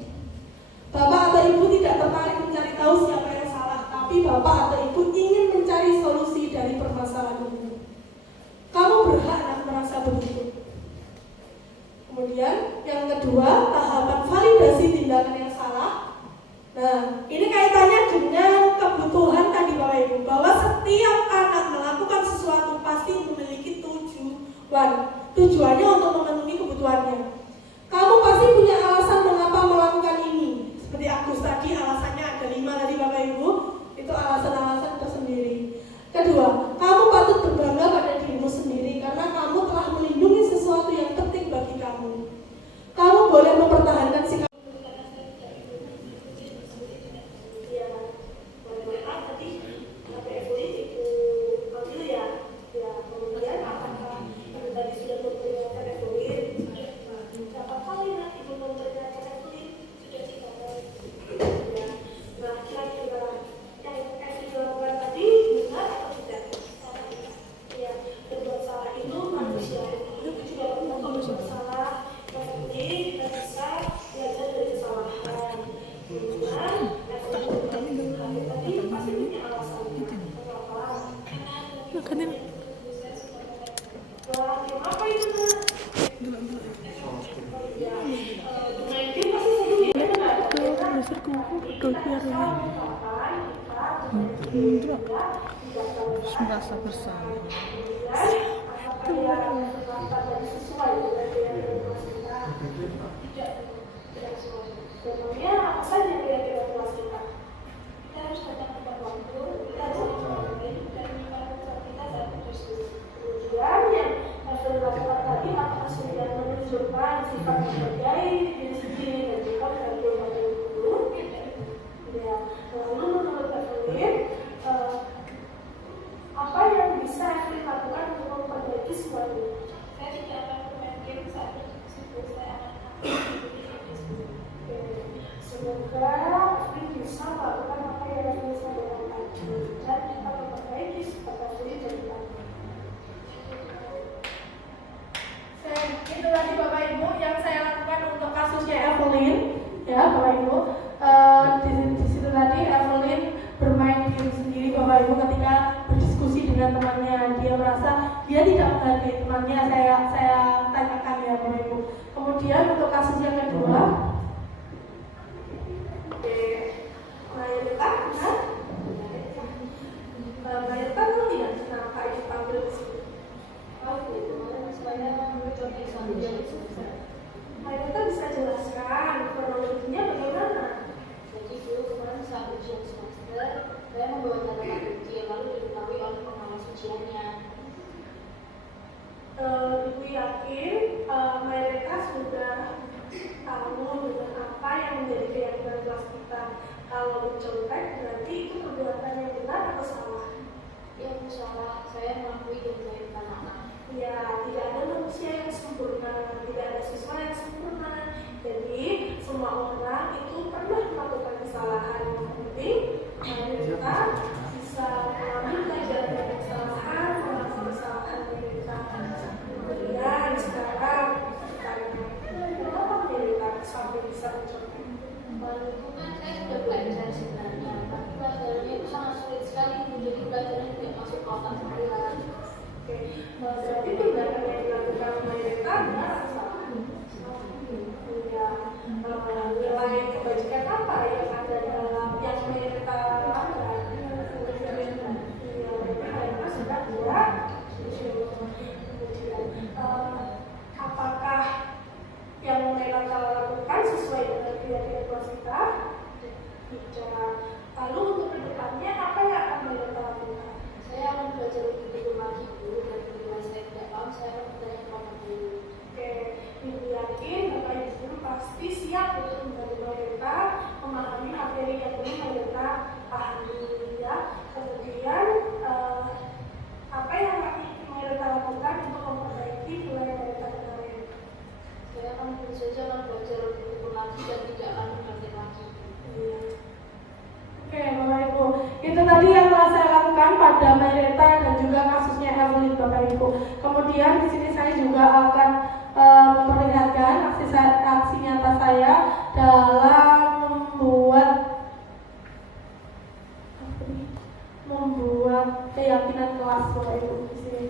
Bapak atau Ibu tidak tertarik mencari tahu siapa yang salah, tapi Bapak atau Ibu ingin mencari solusi dari permasalahan ini. Kamu berhak merasa begitu. Kemudian yang kedua, tahapan validasi tindakan yang salah. Nah, ini kaitannya dengan kebutuhan tadi Bapak Ibu, bahwa setiap anak melakukan sesuatu pasti memiliki tujuan. Tujuannya untuk memenuhi kebutuhannya. Kamu pasti punya alasan mengapa melakukan ini. Seperti Agus tadi, alasannya ada 5 tadi Bapak Ibu. Itu alasan-alasan tersendiri. Kedua, kamu patut berbangga pada dirimu sendiri karena kamu telah melindungi sesuatu yang penting bagi kamu. Kamu boleh mempertahankan sikap. Merasa bersalah. Contohnya apa saja kira-kira kelas kita? Kita harus datang tepat waktu, kita harus memperbaiki dan menyiapkan kita saat berdiskusi. Kemudian yang harus dilakukan tadi adalah kesulitan menunjukkan sifat sebagai diri sendiri dan juga sebagai wakil guru. Ya, lalu menurut Pak Felin, apa yang bisa Evelyn lakukan untuk memperbaiki semuanya? Saya tidak akan bermain game saat berdiskusi, saya akan semoga Evelyn bisa melakukan apa yang Evelyn sampaikan dan kita memperbaiki sifat Evelyn dari tadi. Itu tadi Bapak Ibu yang saya lakukan untuk kasusnya Evelyn, ya Bapak Ibu. Di situ tadi Evelyn bermain diri sendiri Bapak Ibu ketika berdiskusi dengan temannya. Dia merasa dia tidak menghargai temannya. Saya tanyakan ya Bapak Ibu. Kemudian untuk kasus yang kedua, Mayoritas, Mayoritas kan tidak senang Kak dipanggil ke sini. Mayoritas bisa jelaskan kronologinya bagaimana? Kalau mencontek berarti itu perbuatan yang benar atau salah? Yang salah, saya mengakui dan saya minta maaf. Ya, tidak ada manusia yang sempurna, tidak ada siswa yang sempurna. Jadi semua orang itu pernah melakukan kesalahan. Yang penting kita bisa mengambil pelajaran dari kesalahan, mengaku kesalahan kita. Kemudian sekarang kenapa kita sampai bisa mencontek? Itu kan saya sudah belajar sebenarnya, tapi pelajarannya itu sangat sulit sekali, jadi pelajarannya tidak masuk ke otak saya. Oke, berarti tindakan yang dilakukan mereka benar atau salah? Ya, nilai kebajikan apa yang ada dalam yang mereka lakukan? Ya, mereka sudah buat. Kemudian, apakah yang mereka lakukan sesuai dengan keyakinan kita? Tidak. Lalu untuk kedepannya apa yang akan mereka lakukan? Saya akan belajar lebih lagi dulu, dan bila saya tidak paham, saya akan bertanya kepada guru. Oke, Ibu yakin Bapak Ibu pasti siap untuk membantu mereka memahami materi yang belum mereka pahami, ya. Kemudian apa yang mereka lakukan untuk memperbaiki nilai mereka kemarin? Saya akan tentu saja akan belajar lebih lagi dan tidak akan mengerti lagi. Iya. Oke, Bapak Ibu, itu tadi yang telah saya lakukan pada Maireta dan juga kasusnya Evelyn, Bapak Ibu. Kemudian di sini saya juga akan memperlihatkan aksi nyata saya dalam membuat keyakinan kelas, Bapak Ibu, di sini.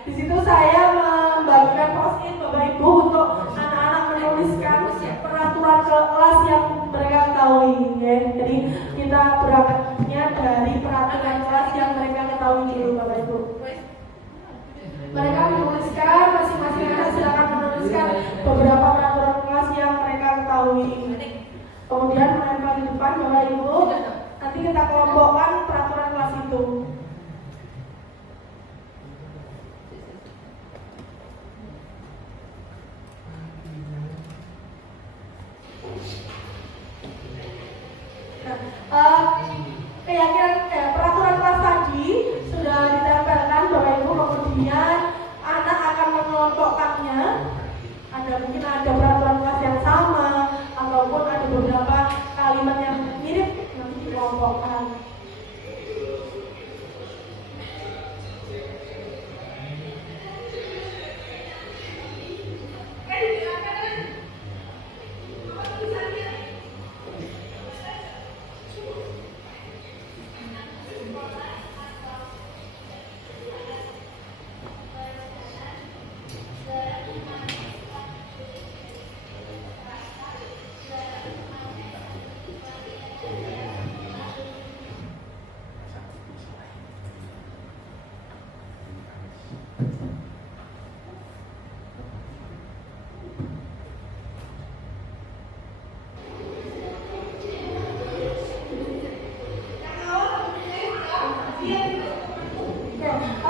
Di situ saya membagikan post-it Bapak Ibu untuk anak-anak menuliskan peraturan kelas yang mereka ketahui, ya. Jadi kita berangkatnya dari peraturan kelas yang mereka ketahui dulu, Bapak Ibu. Mereka menuliskan, masing-masing anak silakan menuliskan beberapa peraturan kelas yang mereka ketahui. Kemudian menempel di depan, Bapak Ibu. Nanti kita kelompokkan peraturan kelas itu. Peraturan kelas tadi sudah ditempelkan, Bapak Ibu. Kemudian anak akan mengelompokkannya. Mungkin ada peraturan kelas yang sama ataupun ada beberapa kalimat yang mirip, nanti dikelompokkan.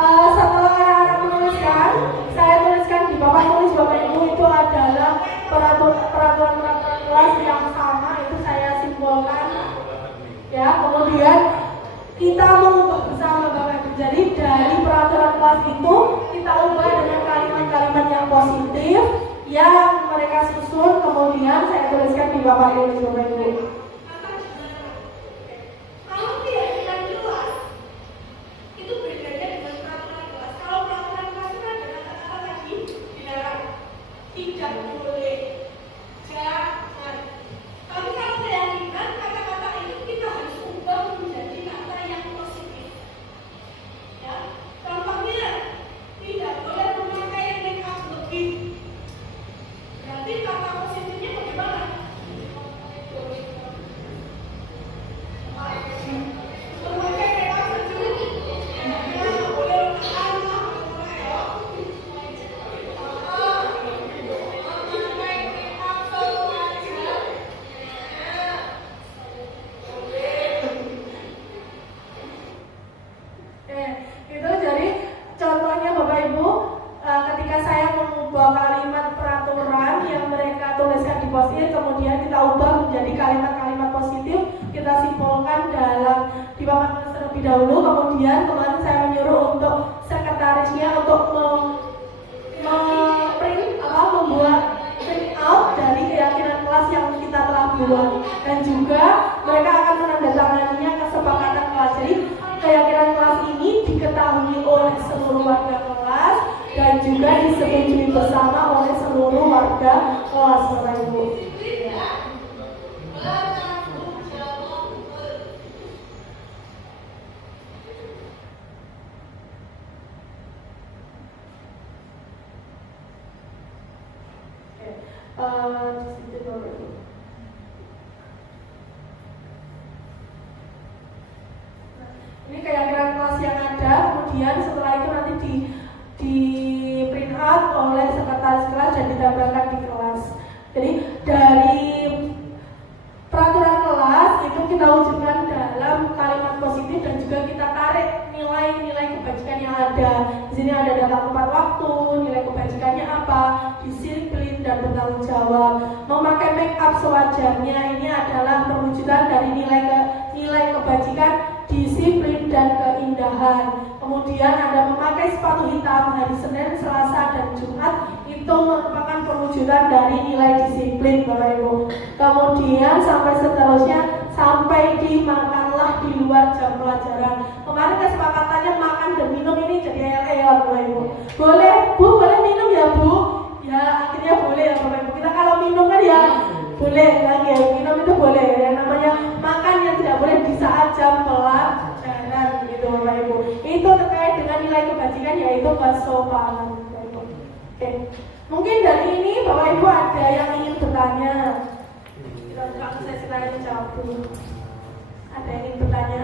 Setelah anak-anak menuliskan, saya tuliskan di papan tulis Bapak Ibu itu adalah peraturan kelas yang sama, itu saya simbolkan, ya. Kemudian kita mengubah bersama, Bapak Ibu. Jadi dari peraturan kelas itu kita ubah dengan kalimat-kalimat yang positif yang mereka susun. Kemudian saya tuliskan di papan tulis Bapak Ibu. tidak boleh. Jangan. Tapi kalau keyakinan kata-kata itu kita harus ubah menjadi kata yang positif. Ya, contohnya tidak boleh memakai make up lebih. Berarti kata positifnya bagaimana? Memakai make up secukup. Ya, boleh letakkan itu jadi contohnya Bapak Ibu, ketika saya mengubah kalimat peraturan yang mereka tuliskan di post-it, kemudian kita ubah menjadi kalimat-kalimat positif, kita simpulkan dalam di papan tulis terlebih dahulu, kemudian kemarin saya menyuruh untuk sekretarisnya untuk membuat print out dari keyakinan kelas yang kita telah buat, dan juga mereka akan menandatanganinya kesepakatan kelas. Jadi keyakinan kelas ini diketahui oleh seluruh warga kelas dan juga disetujui bersama oleh seluruh warga kelas, Bapak Ibu. Ini keyakinan kelas yang ada, kemudian setelah itu nanti di print out oleh sekretaris kelas dan ditambahkan di kelas. Jadi dari peraturan kelas itu kita wujudkan dalam kalimat positif dan juga kita tarik nilai-nilai kebajikan yang ada. Di sini ada data tepat waktu, nilai kebajikannya apa, disiplin dan bertanggung jawab. Memakai make up sewajarnya ini adalah perwujudan dari nilai kebajikan, disiplin dan keindahan. Kemudian ada memakai sepatu hitam hari Senin, Selasa dan Jumat, itu merupakan perwujudan dari nilai disiplin, Bapak Ibu. Kemudian sampai seterusnya sampai dimakanlah di luar jam pelajaran. Kemarin kesepakatannya makan dan minum ini jadi ayat-ayat, Bapak Ibu. Boleh Bu, boleh minum ya Bu? Ya akhirnya boleh ya Bapak Ibu. Kita kalau minum kan ya boleh lagi ya, minum itu boleh. Yang namanya makan yang tidak boleh di saat jam pelajaran gitu Bapak Ibu. Itu terkait dengan nilai kebajikan yaitu kesopanan, Bapak Ibu. Oke. Mungkin dari ini Bapak Ibu ada yang ingin bertanya. Kita buka sesi tanya jawab dulu. Ada yang ingin bertanya?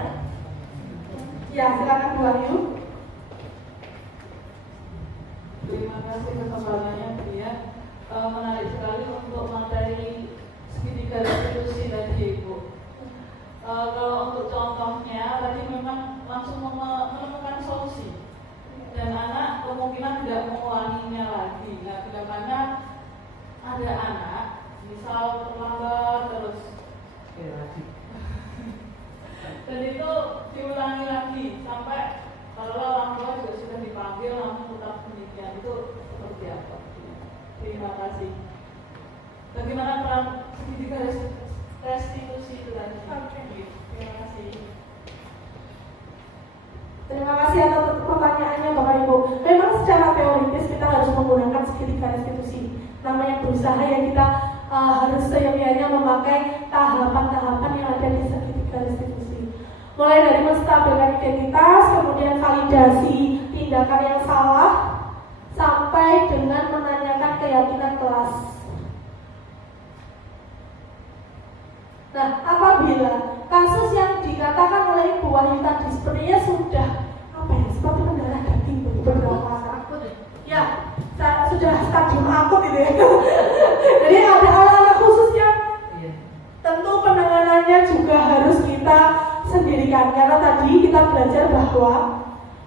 Ya, silakan Bu Wahyu. Terima kasih kesempatannya, dia menarik sekali untuk materi segitiga restitusi tadi, Ibu. Kalau untuk contohnya tadi memang langsung menemukan solusi dan anak kemungkinan tidak mengulanginya lagi. Nah, kedepannya ada anak misal terlambat terus lagi dan itu diulangi lagi sampai kalau orang tua juga sudah dipanggil langsung tetap demikian. Itu seperti apa? Terima kasih. Bagaimana peran segitiga restitusi itu tadi? Terima kasih. Terima kasih atas pertanyaannya Bapak Ibu. Memang secara teoritis kita harus menggunakan segitiga restitusi. Namanya berusaha ya, kita harus seyogyanya memakai tahapan-tahapan yang ada di segitiga restitusi. Mulai dari menstabilkan identitas, kemudian validasi tindakan yang salah, sampai dengan menanyakan keyakinan kelas. Nah, apabila kasus yang dikatakan oleh Ibu Wahyu tadi sebenarnya sudah seperti mendarah daging beberapa akut ya, sudah stadium akut itu ya. Jadi ada alat-alat khusus yang tentu penanganannya juga harus kita sendirikan, karena tadi kita belajar bahwa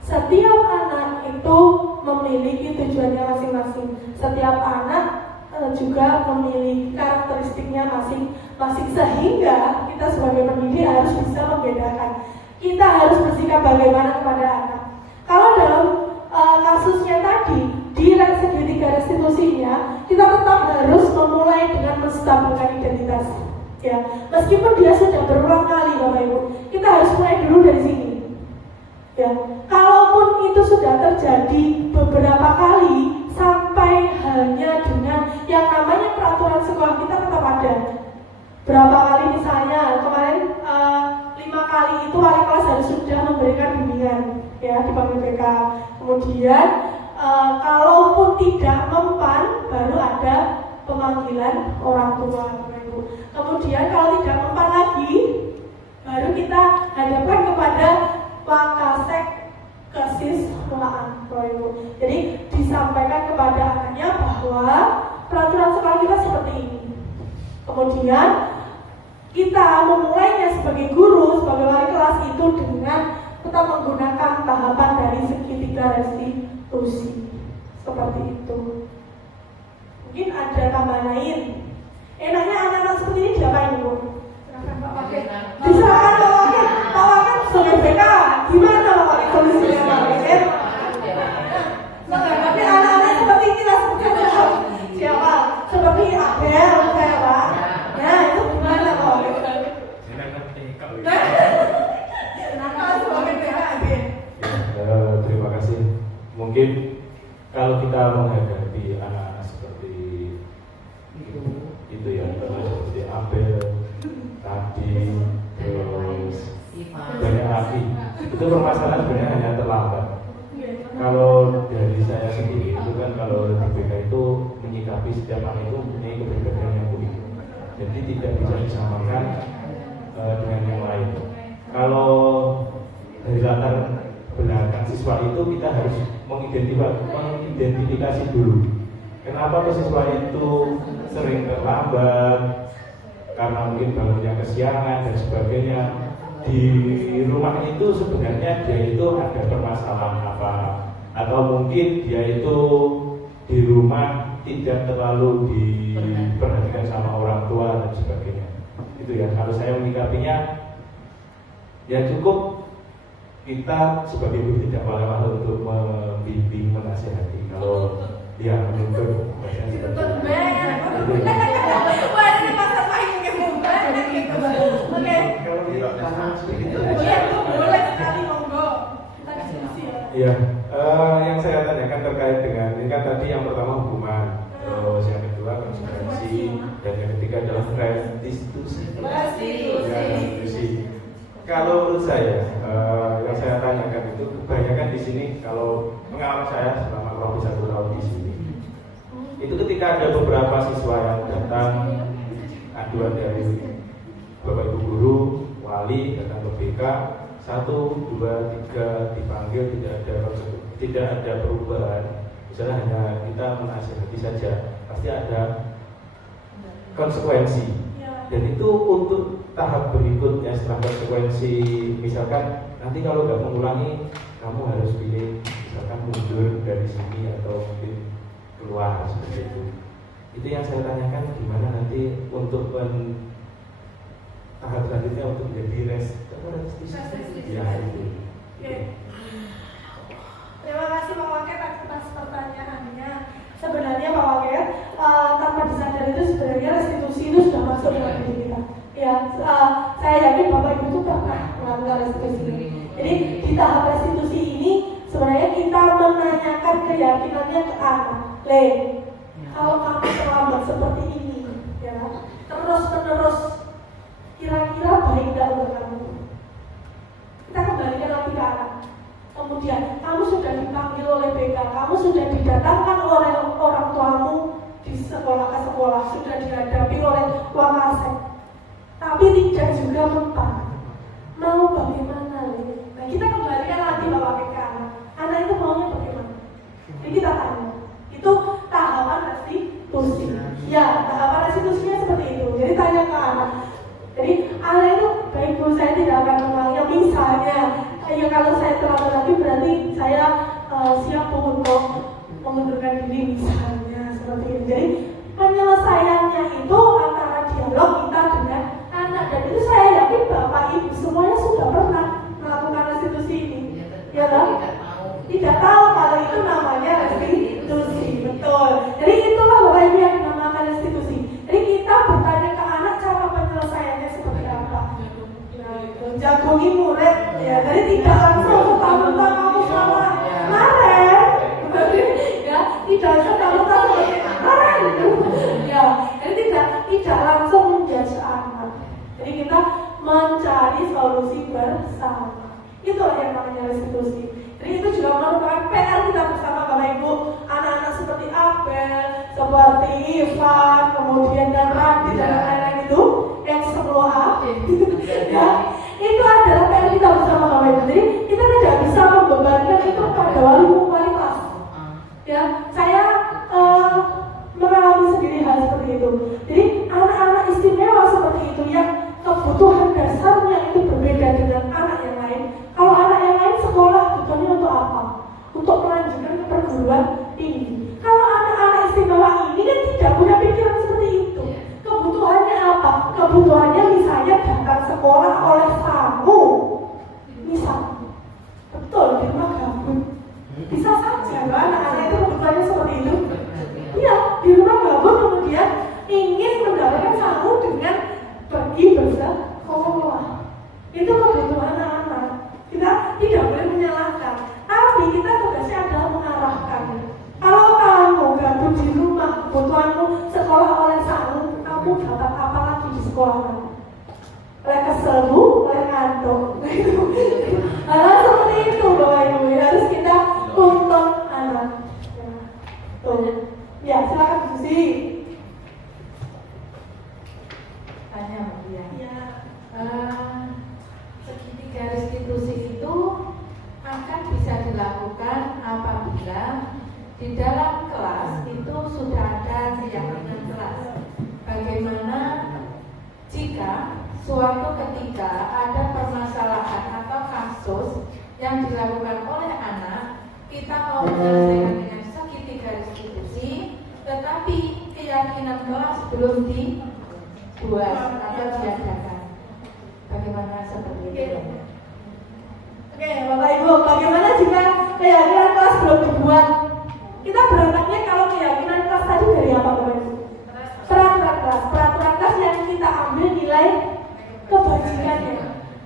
setiap anak itu memiliki tujuannya masing-masing. Setiap anak juga memiliki karakteristiknya masing-masing, sehingga kita sebagai pendidik harus bisa membedakan. Kita harus bersikap bagaimana kepada anak. Kalau dalam kasusnya tadi di segitiga restitusinya, kita tetap harus memulai dengan menstabilkan identitas. Ya, meskipun dia sudah berulang kali, Bapak Ibu, kita harus mulai dulu dari sini. Ya, kalaupun itu sudah terjadi beberapa kali sampai hanya dengan yang namanya memberikan bimbingan ya di Bank BPK. Kemudian kalaupun tidak mempan baru ada pemanggilan orang tua. Kemudian kalau tidak mempan lagi baru kita hadapkan kepada Wakasek kesiswaan. Jadi disampaikan kepada anaknya bahwa peraturan sekolah kita seperti ini. Kemudian kita memulainya sebagai guru, sebagai wali kelas itu dengan kita menggunakan tahapan dari segitiga restitusi. Seperti itu. Mungkin ada tambahan lain. Enaknya anak-anak seperti ini diapain, Bu? Silakan Pak Wakil. Diserahkan Pak Wakil. Pak Wakil sebagai BK. Gimana Pak Wakil solusinya Pak Wakil? Tapi anak-anak seperti kita seperti siapa? Seperti Abel, saya Pak. Nah itu gimana Pak Wakil? Terima kasih. Mungkin kalau kita menghadapi anak-anak seperti itu ya, seperti Abel tadi, terus banyak lagi, itu permasalahan sebenarnya hanya terlambat. Kalau dari saya sendiri itu kan kalau di BK itu menyikapi setiap anak itu mempunyai keberbedaan yang unik, jadi tidak bisa disamakan dengan yang lain. Kalau dari latar belakang siswa itu kita harus mengidentifikasi dulu kenapa siswa itu sering terlambat, karena mungkin bangunnya kesiangan dan sebagainya. Di rumah itu sebenarnya dia itu ada permasalahan apa, atau mungkin dia itu di rumah tidak terlalu diperhatikan sama orang tua dan sebagainya. Itu ya, kalau saya menyikapinya ya cukup kita sebagai guru tidak malah untuk membimbing, menasihati. Kalau dia menuntut bahasanya seperti itu. Wah, ini masa paling banyak gitu. Oke. Kalau tidak seperti itu. Boleh sekali monggo. Kita diskusi ya. Iya, yang saya tanyakan terkait dengan ini kan tadi yang pertama hukuman, terus yang kedua konsekuensi, dan yang ketiga adalah restitusi. Restitusi. Kalau menurut saya, yang saya tanyakan itu kebanyakan di sini, kalau pengalaman saya selama kurang lebih 1 tahun di sini, itu ketika ada beberapa siswa yang datang aduan dari Bapak Ibu guru, wali datang ke BK, 1, 2, 3 dipanggil, tidak ada perubahan, misalnya hanya kita menasihati saja, pasti ada konsekuensi. Dan itu untuk tahap berikutnya setelah konsekuensi, misalkan nanti kalau nggak mengulangi kamu harus pilih misalkan mundur dari sini atau mungkin keluar seperti itu. Itu yang saya tanyakan gimana nanti untuk tahap selanjutnya untuk menjadi restitusi. Ya itu. Terima kasih Pak Wakil atas pertanyaannya. Sebenarnya Pak Wakil, tanpa disadari itu sebenarnya restitusi itu sudah masuk dalam diri kita. Ya, saya yakin Bapak Ibu itu pernah melakukan restitusi ini. Jadi di tahap restitusi ini sebenarnya kita menanyakan keyakinannya ke anak. Kalau kamu terlambat seperti ini, ya, terus-menerus, kira-kira baik tidak untuk kamu? Kita kembalikan lagi ke anak. Kemudian kamu sudah dipanggil oleh BK, kamu sudah didatangkan oleh orang tuamu di sekolah ke sekolah, sudah dihadapi oleh Wakasek, tapi tidak juga mempan. Mau bagaimana? Nah, kita kembalikan lagi Bapak ke anak. Anak itu maunya bagaimana? Jadi kita tanya. Itu tahapan restitusi. Ya, tahapan restitusinya seperti itu. Jadi tanya ke anak. Jadi anak itu baik Bu, saya tidak akan mengulanginya. Misalnya, ya kalau saya terlambat lagi berarti saya siap untuk mengundurkan diri misalnya seperti itu. Jadi penyelesaiannya itu antara dialog kita dengan anak, dan itu saya yakin Bapak Ibu semuanya sudah pernah melakukan restitusi ini. Ya kan? Tidak tahu kalau itu namanya restitusi. Betul. Jadi itulah Bapak Ibu yang dinamakan restitusi. Jadi kita bertanya ke anak cara penyelesaiannya seperti apa. Jagoin murid, ya. Jadi tidak langsung mentang-mentang kamu salah, marah, ya. Tidak serta-merta seperti marah. restitusi. Jadi itu juga merupakan PR kita bersama Bapak Ibu, anak-anak seperti Abel, seperti Ivan, kemudian dan Radit dan lain-lain itu yang 10A. Ya, itu adalah PR kita bersama Bapak Ibu. Jadi kita tidak bisa membebankan itu pada wali kelas. Ya, saya mengalami sendiri hal seperti itu. Jadi anak-anak istimewa seperti itu yang kebutuhan dasarnya itu berbeda dengan anak yang lain. Kalau anak yang lain sekolah tujuannya untuk apa? Untuk melanjutkan ke perguruan tinggi. Kalau anak-anak istimewa ini kan tidak punya pikiran seperti itu. Kebutuhannya apa? Kebutuhannya misalnya datang sekolah oleh tamu. Misal, betul di rumah gabut. Bisa saja anak-anak itu kebutuhannya seperti itu. Iya, di rumah gabut kemudian ingin mendapatkan tamu dengan pergi bersekolah. Itu kebutuhan anak-anak. Kita tidak boleh menyalahkan, tapi kita tugasnya adalah mengarahkan. Kalau kamu gabut di rumah, kebutuhanmu sekolah oleh tamu, kamu dapat apa lagi di sekolah? Oleh kesel, oleh ngantuk. Hal seperti itu Bapak Ibu, harus kita tuntut anak. Tuh. Ya, silakan Susi. Tanya Mbak Dia. Ya. Segitiga restitusi itu akan bisa dilakukan apabila di dalam kelas itu sudah ada keyakinan kelas. Bagaimana jika suatu ketika ada permasalahan atau kasus yang dilakukan oleh anak, kita mau menyelesaikan dengan segitiga restitusi, tetapi keyakinan kelas belum dibuat atau diadakan. Bagaimana seperti itu? Oke, Bapak Ibu, bagaimana jika keyakinan kelas belum dibuat? Kita berangkatnya kalau keyakinan kelas tadi dari apa, Bapak Ibu? Peraturan kelas yang kita ambil nilai kebajikannya.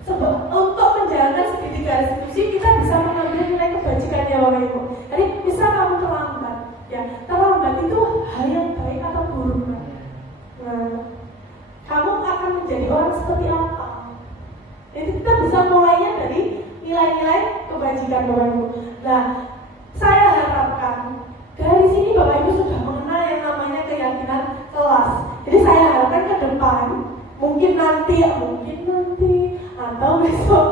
Sebab untuk menjalankan segitiga restitusi kita bisa mengambil nilai kebajikannya, Bapak Ibu. Jadi bisa kamu terlambat, ya terlambat itu hal yang baik atau buruk. Nah, kamu akan menjadi orang seperti apa? Jadi kita bisa mulainya dari nilai-nilai kebajikan Bapak Ibu. Nah, saya harapkan dari sini Bapak Ibu sudah mengenal yang namanya keyakinan kelas. Jadi saya harapkan ke depan, mungkin nanti atau besok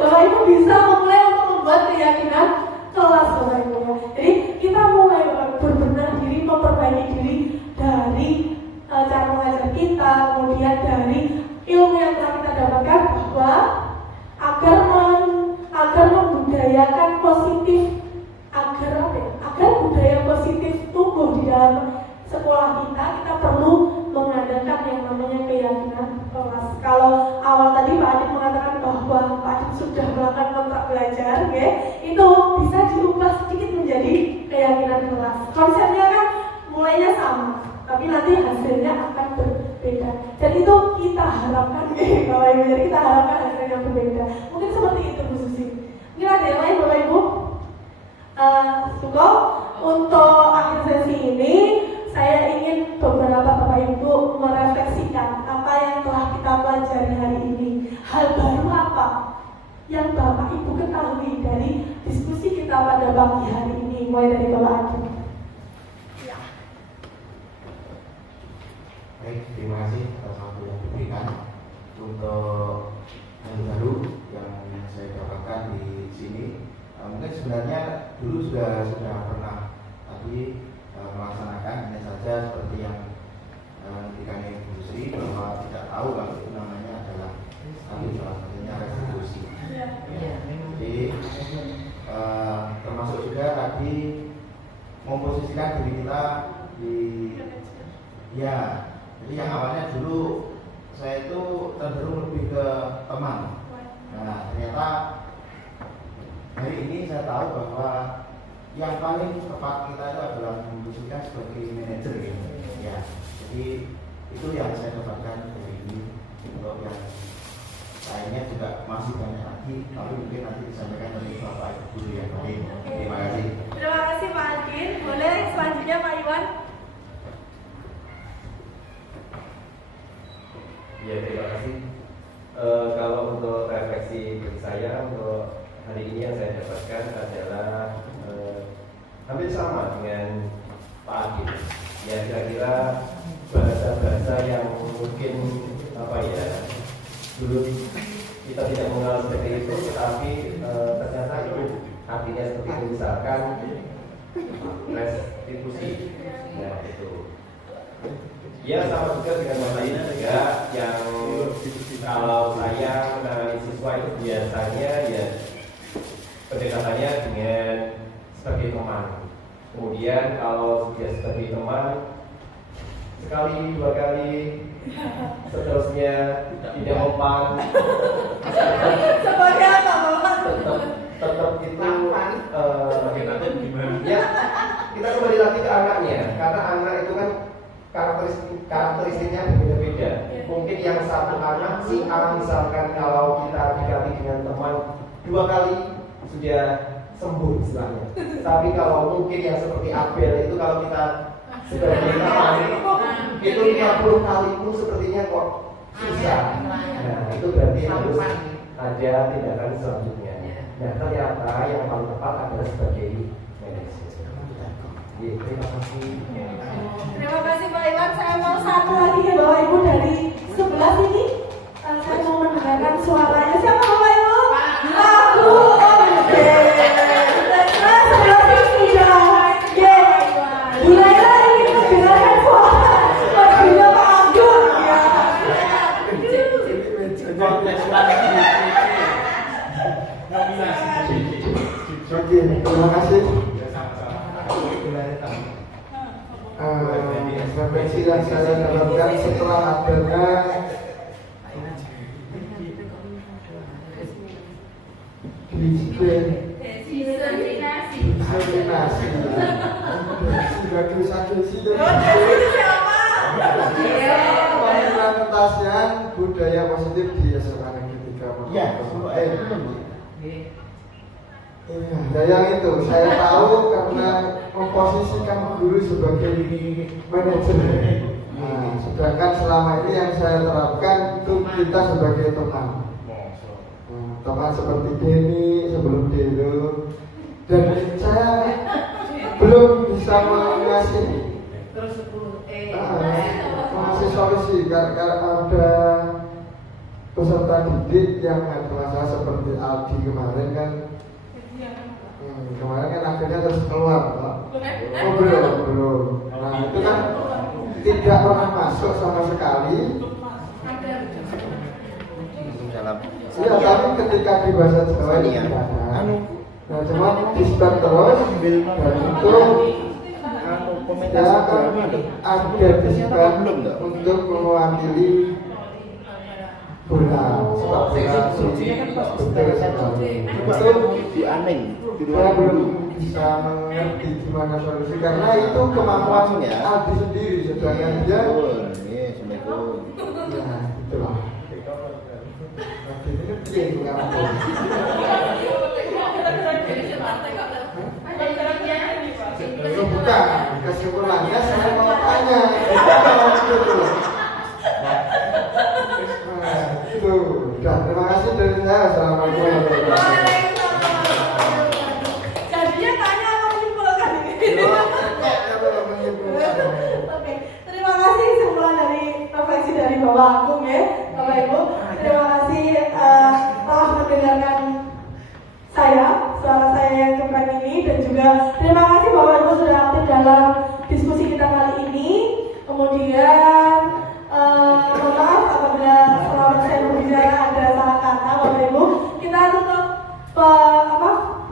Bapak Ibu bisa mulai untuk membuat keyakinan kelas Bapak Ibu. Jadi kita mulai berbenah diri, memperbaiki diri dari cara mengajar kita, kemudian dari ilmu yang telah kita dapatkan, bahwa agar membudayakan positif, agar budaya positif tumbuh di dalam sekolah kita perlu mengadakan yang namanya keyakinan kelas. Kalau awal tadi Pak Adit mengatakan bahwa Pak Adit sudah melakukan kontrak belajar, itu bisa diubah sedikit menjadi keyakinan kelas. Konsepnya kan mulainya sama, tapi nanti hasilnya akan berbeda. Dan itu kita harapkan, Bapak Ibu, jadi kita harapkan hasilnya berbeda. Mungkin seperti itu Bu Susi. Mungkin ada yang lain Bapak Ibu? Cukup untuk akhir sesi ini. Saya ingin beberapa Bapak Ibu merefleksikan apa yang telah kita pelajari hari ini. Hal baru apa yang Bapak Ibu ketahui dari diskusi kita pada pagi hari ini, mulai dari Bapak Adit. Ya. Baik, terima kasih atas waktu yang diberikan untuk yang baru yang saya dapatkan di sini. Mungkin sebenarnya dulu sudah pernah tadi melaksanakan, hanya saja seperti yang diberikan Ibu Sri, bahwa tidak tahu kalau itu namanya adalah tadi salah satunya restitusi. Jadi termasuk juga tadi memposisikan diri kita di jadi yang awalnya dulu saya itu cenderung lebih ke teman. Nah, ternyata hari ini saya tahu bahwa yang paling tepat kita itu adalah memposisikan sebagai manajer, ya. Jadi itu yang saya dapatkan dari ini. Untuk yang lainnya juga masih banyak lagi, tapi mungkin nanti disampaikan oleh Bapak Ibu Guru yang lain. Terima kasih. Terima kasih Pak Adit. Boleh selanjutnya Pak Iwan. Ya, terima kasih. Kalau untuk refleksi bagi saya untuk hari ini yang saya dapatkan adalah hampir sama dengan Pak Adit. Ya kira-kira bahasa-bahasa yang mungkin dulu kita tidak mengenal seperti itu, tetapi ternyata itu artinya seperti itu, misalkan restitusi. Nah itu. Ya sama juga dengan Mas Ayi juga, yang kalau saya menangani siswa itu biasanya ya pendekatannya dengan sebagai teman. Kemudian kalau dia sebagai teman sekali dua kali seterusnya tidak mempan, sebagai apa Bapak? tetap itu ya kita kembali lagi ke anaknya, karena anak itu kan karakteristiknya berbeda-beda. Mungkin yang satu anak si A misalkan kalau kita dikali dengan teman 2 kali sudah sembuh istilahnya. Tapi kalau mungkin yang seperti Abel itu kalau kita sebagai teman itu 50 kali pun sepertinya kok susah. Nah itu berarti harus ada tindakan selanjutnya. Nah ternyata yang paling tepat adalah sebagai manajer. Terima kasih. Terima kasih Pak Iwan. Saya mau satu lagi ya Bapak Ibu dari sebelah sini. Saya mau mendengarkan suaranya. Siapa Bapak Ibu? Aku. Oke. Sebelah sini sudah. Oke. Bu Laila ingin mendengarkan suara lagunya Pak Anggun. Oke, terima kasih. Referensi yang saya dapatkan setelah adanya diskriminasi implementasian budaya positif di SMA Negeri 3 Ya, yang itu saya tahu karena memposisikan guru sebagai manajer. Nah, sedangkan selama ini yang saya terapkan itu kita sebagai teman. Teman seperti Denny sebelum Delo, dan saya belum bisa mengasih solusi karena ada peserta didik yang ada masalah seperti Aldi kemarin kan. Kemarin kan akhirnya terus keluar, Pak. Belum. Nah itu kan tidak pernah masuk sama sekali. Iya, tapi ketika di bahasa Jawa ini tidak ada. Nah cuma di-start terus dan itu ya kan ada di-start untuk mewakili bola, sepak bola. Itu saya belum bisa mengerti gimana solusi karena itu kemampuan Aldi sendiri sedangkan dia. Nah itulah. Aldi ini dia yang mengambil. Bukan, kesimpulannya saya mau tanya. Itu, terima kasih dari saya. Assalamualaikum warahmatullahi wabarakatuh. Jadinya tanya apa menyimpulkan ini? Oke, terima kasih kesimpulan dari refleksi dari Bapak Agung ya, Bapak Ibu. Terima kasih telah mendengarkan suara saya yang keren ini, dan juga terima kasih Bapak Ibu sudah aktif dalam diskusi kita kali ini. Kemudian mohon maaf apabila selama saya berbicara ada salah kata Bapak Ibu.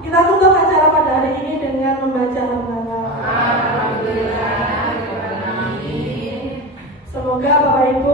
Kita tutup acara pada hari ini dengan membaca Alhamdulillah. Semoga Bapak Ibu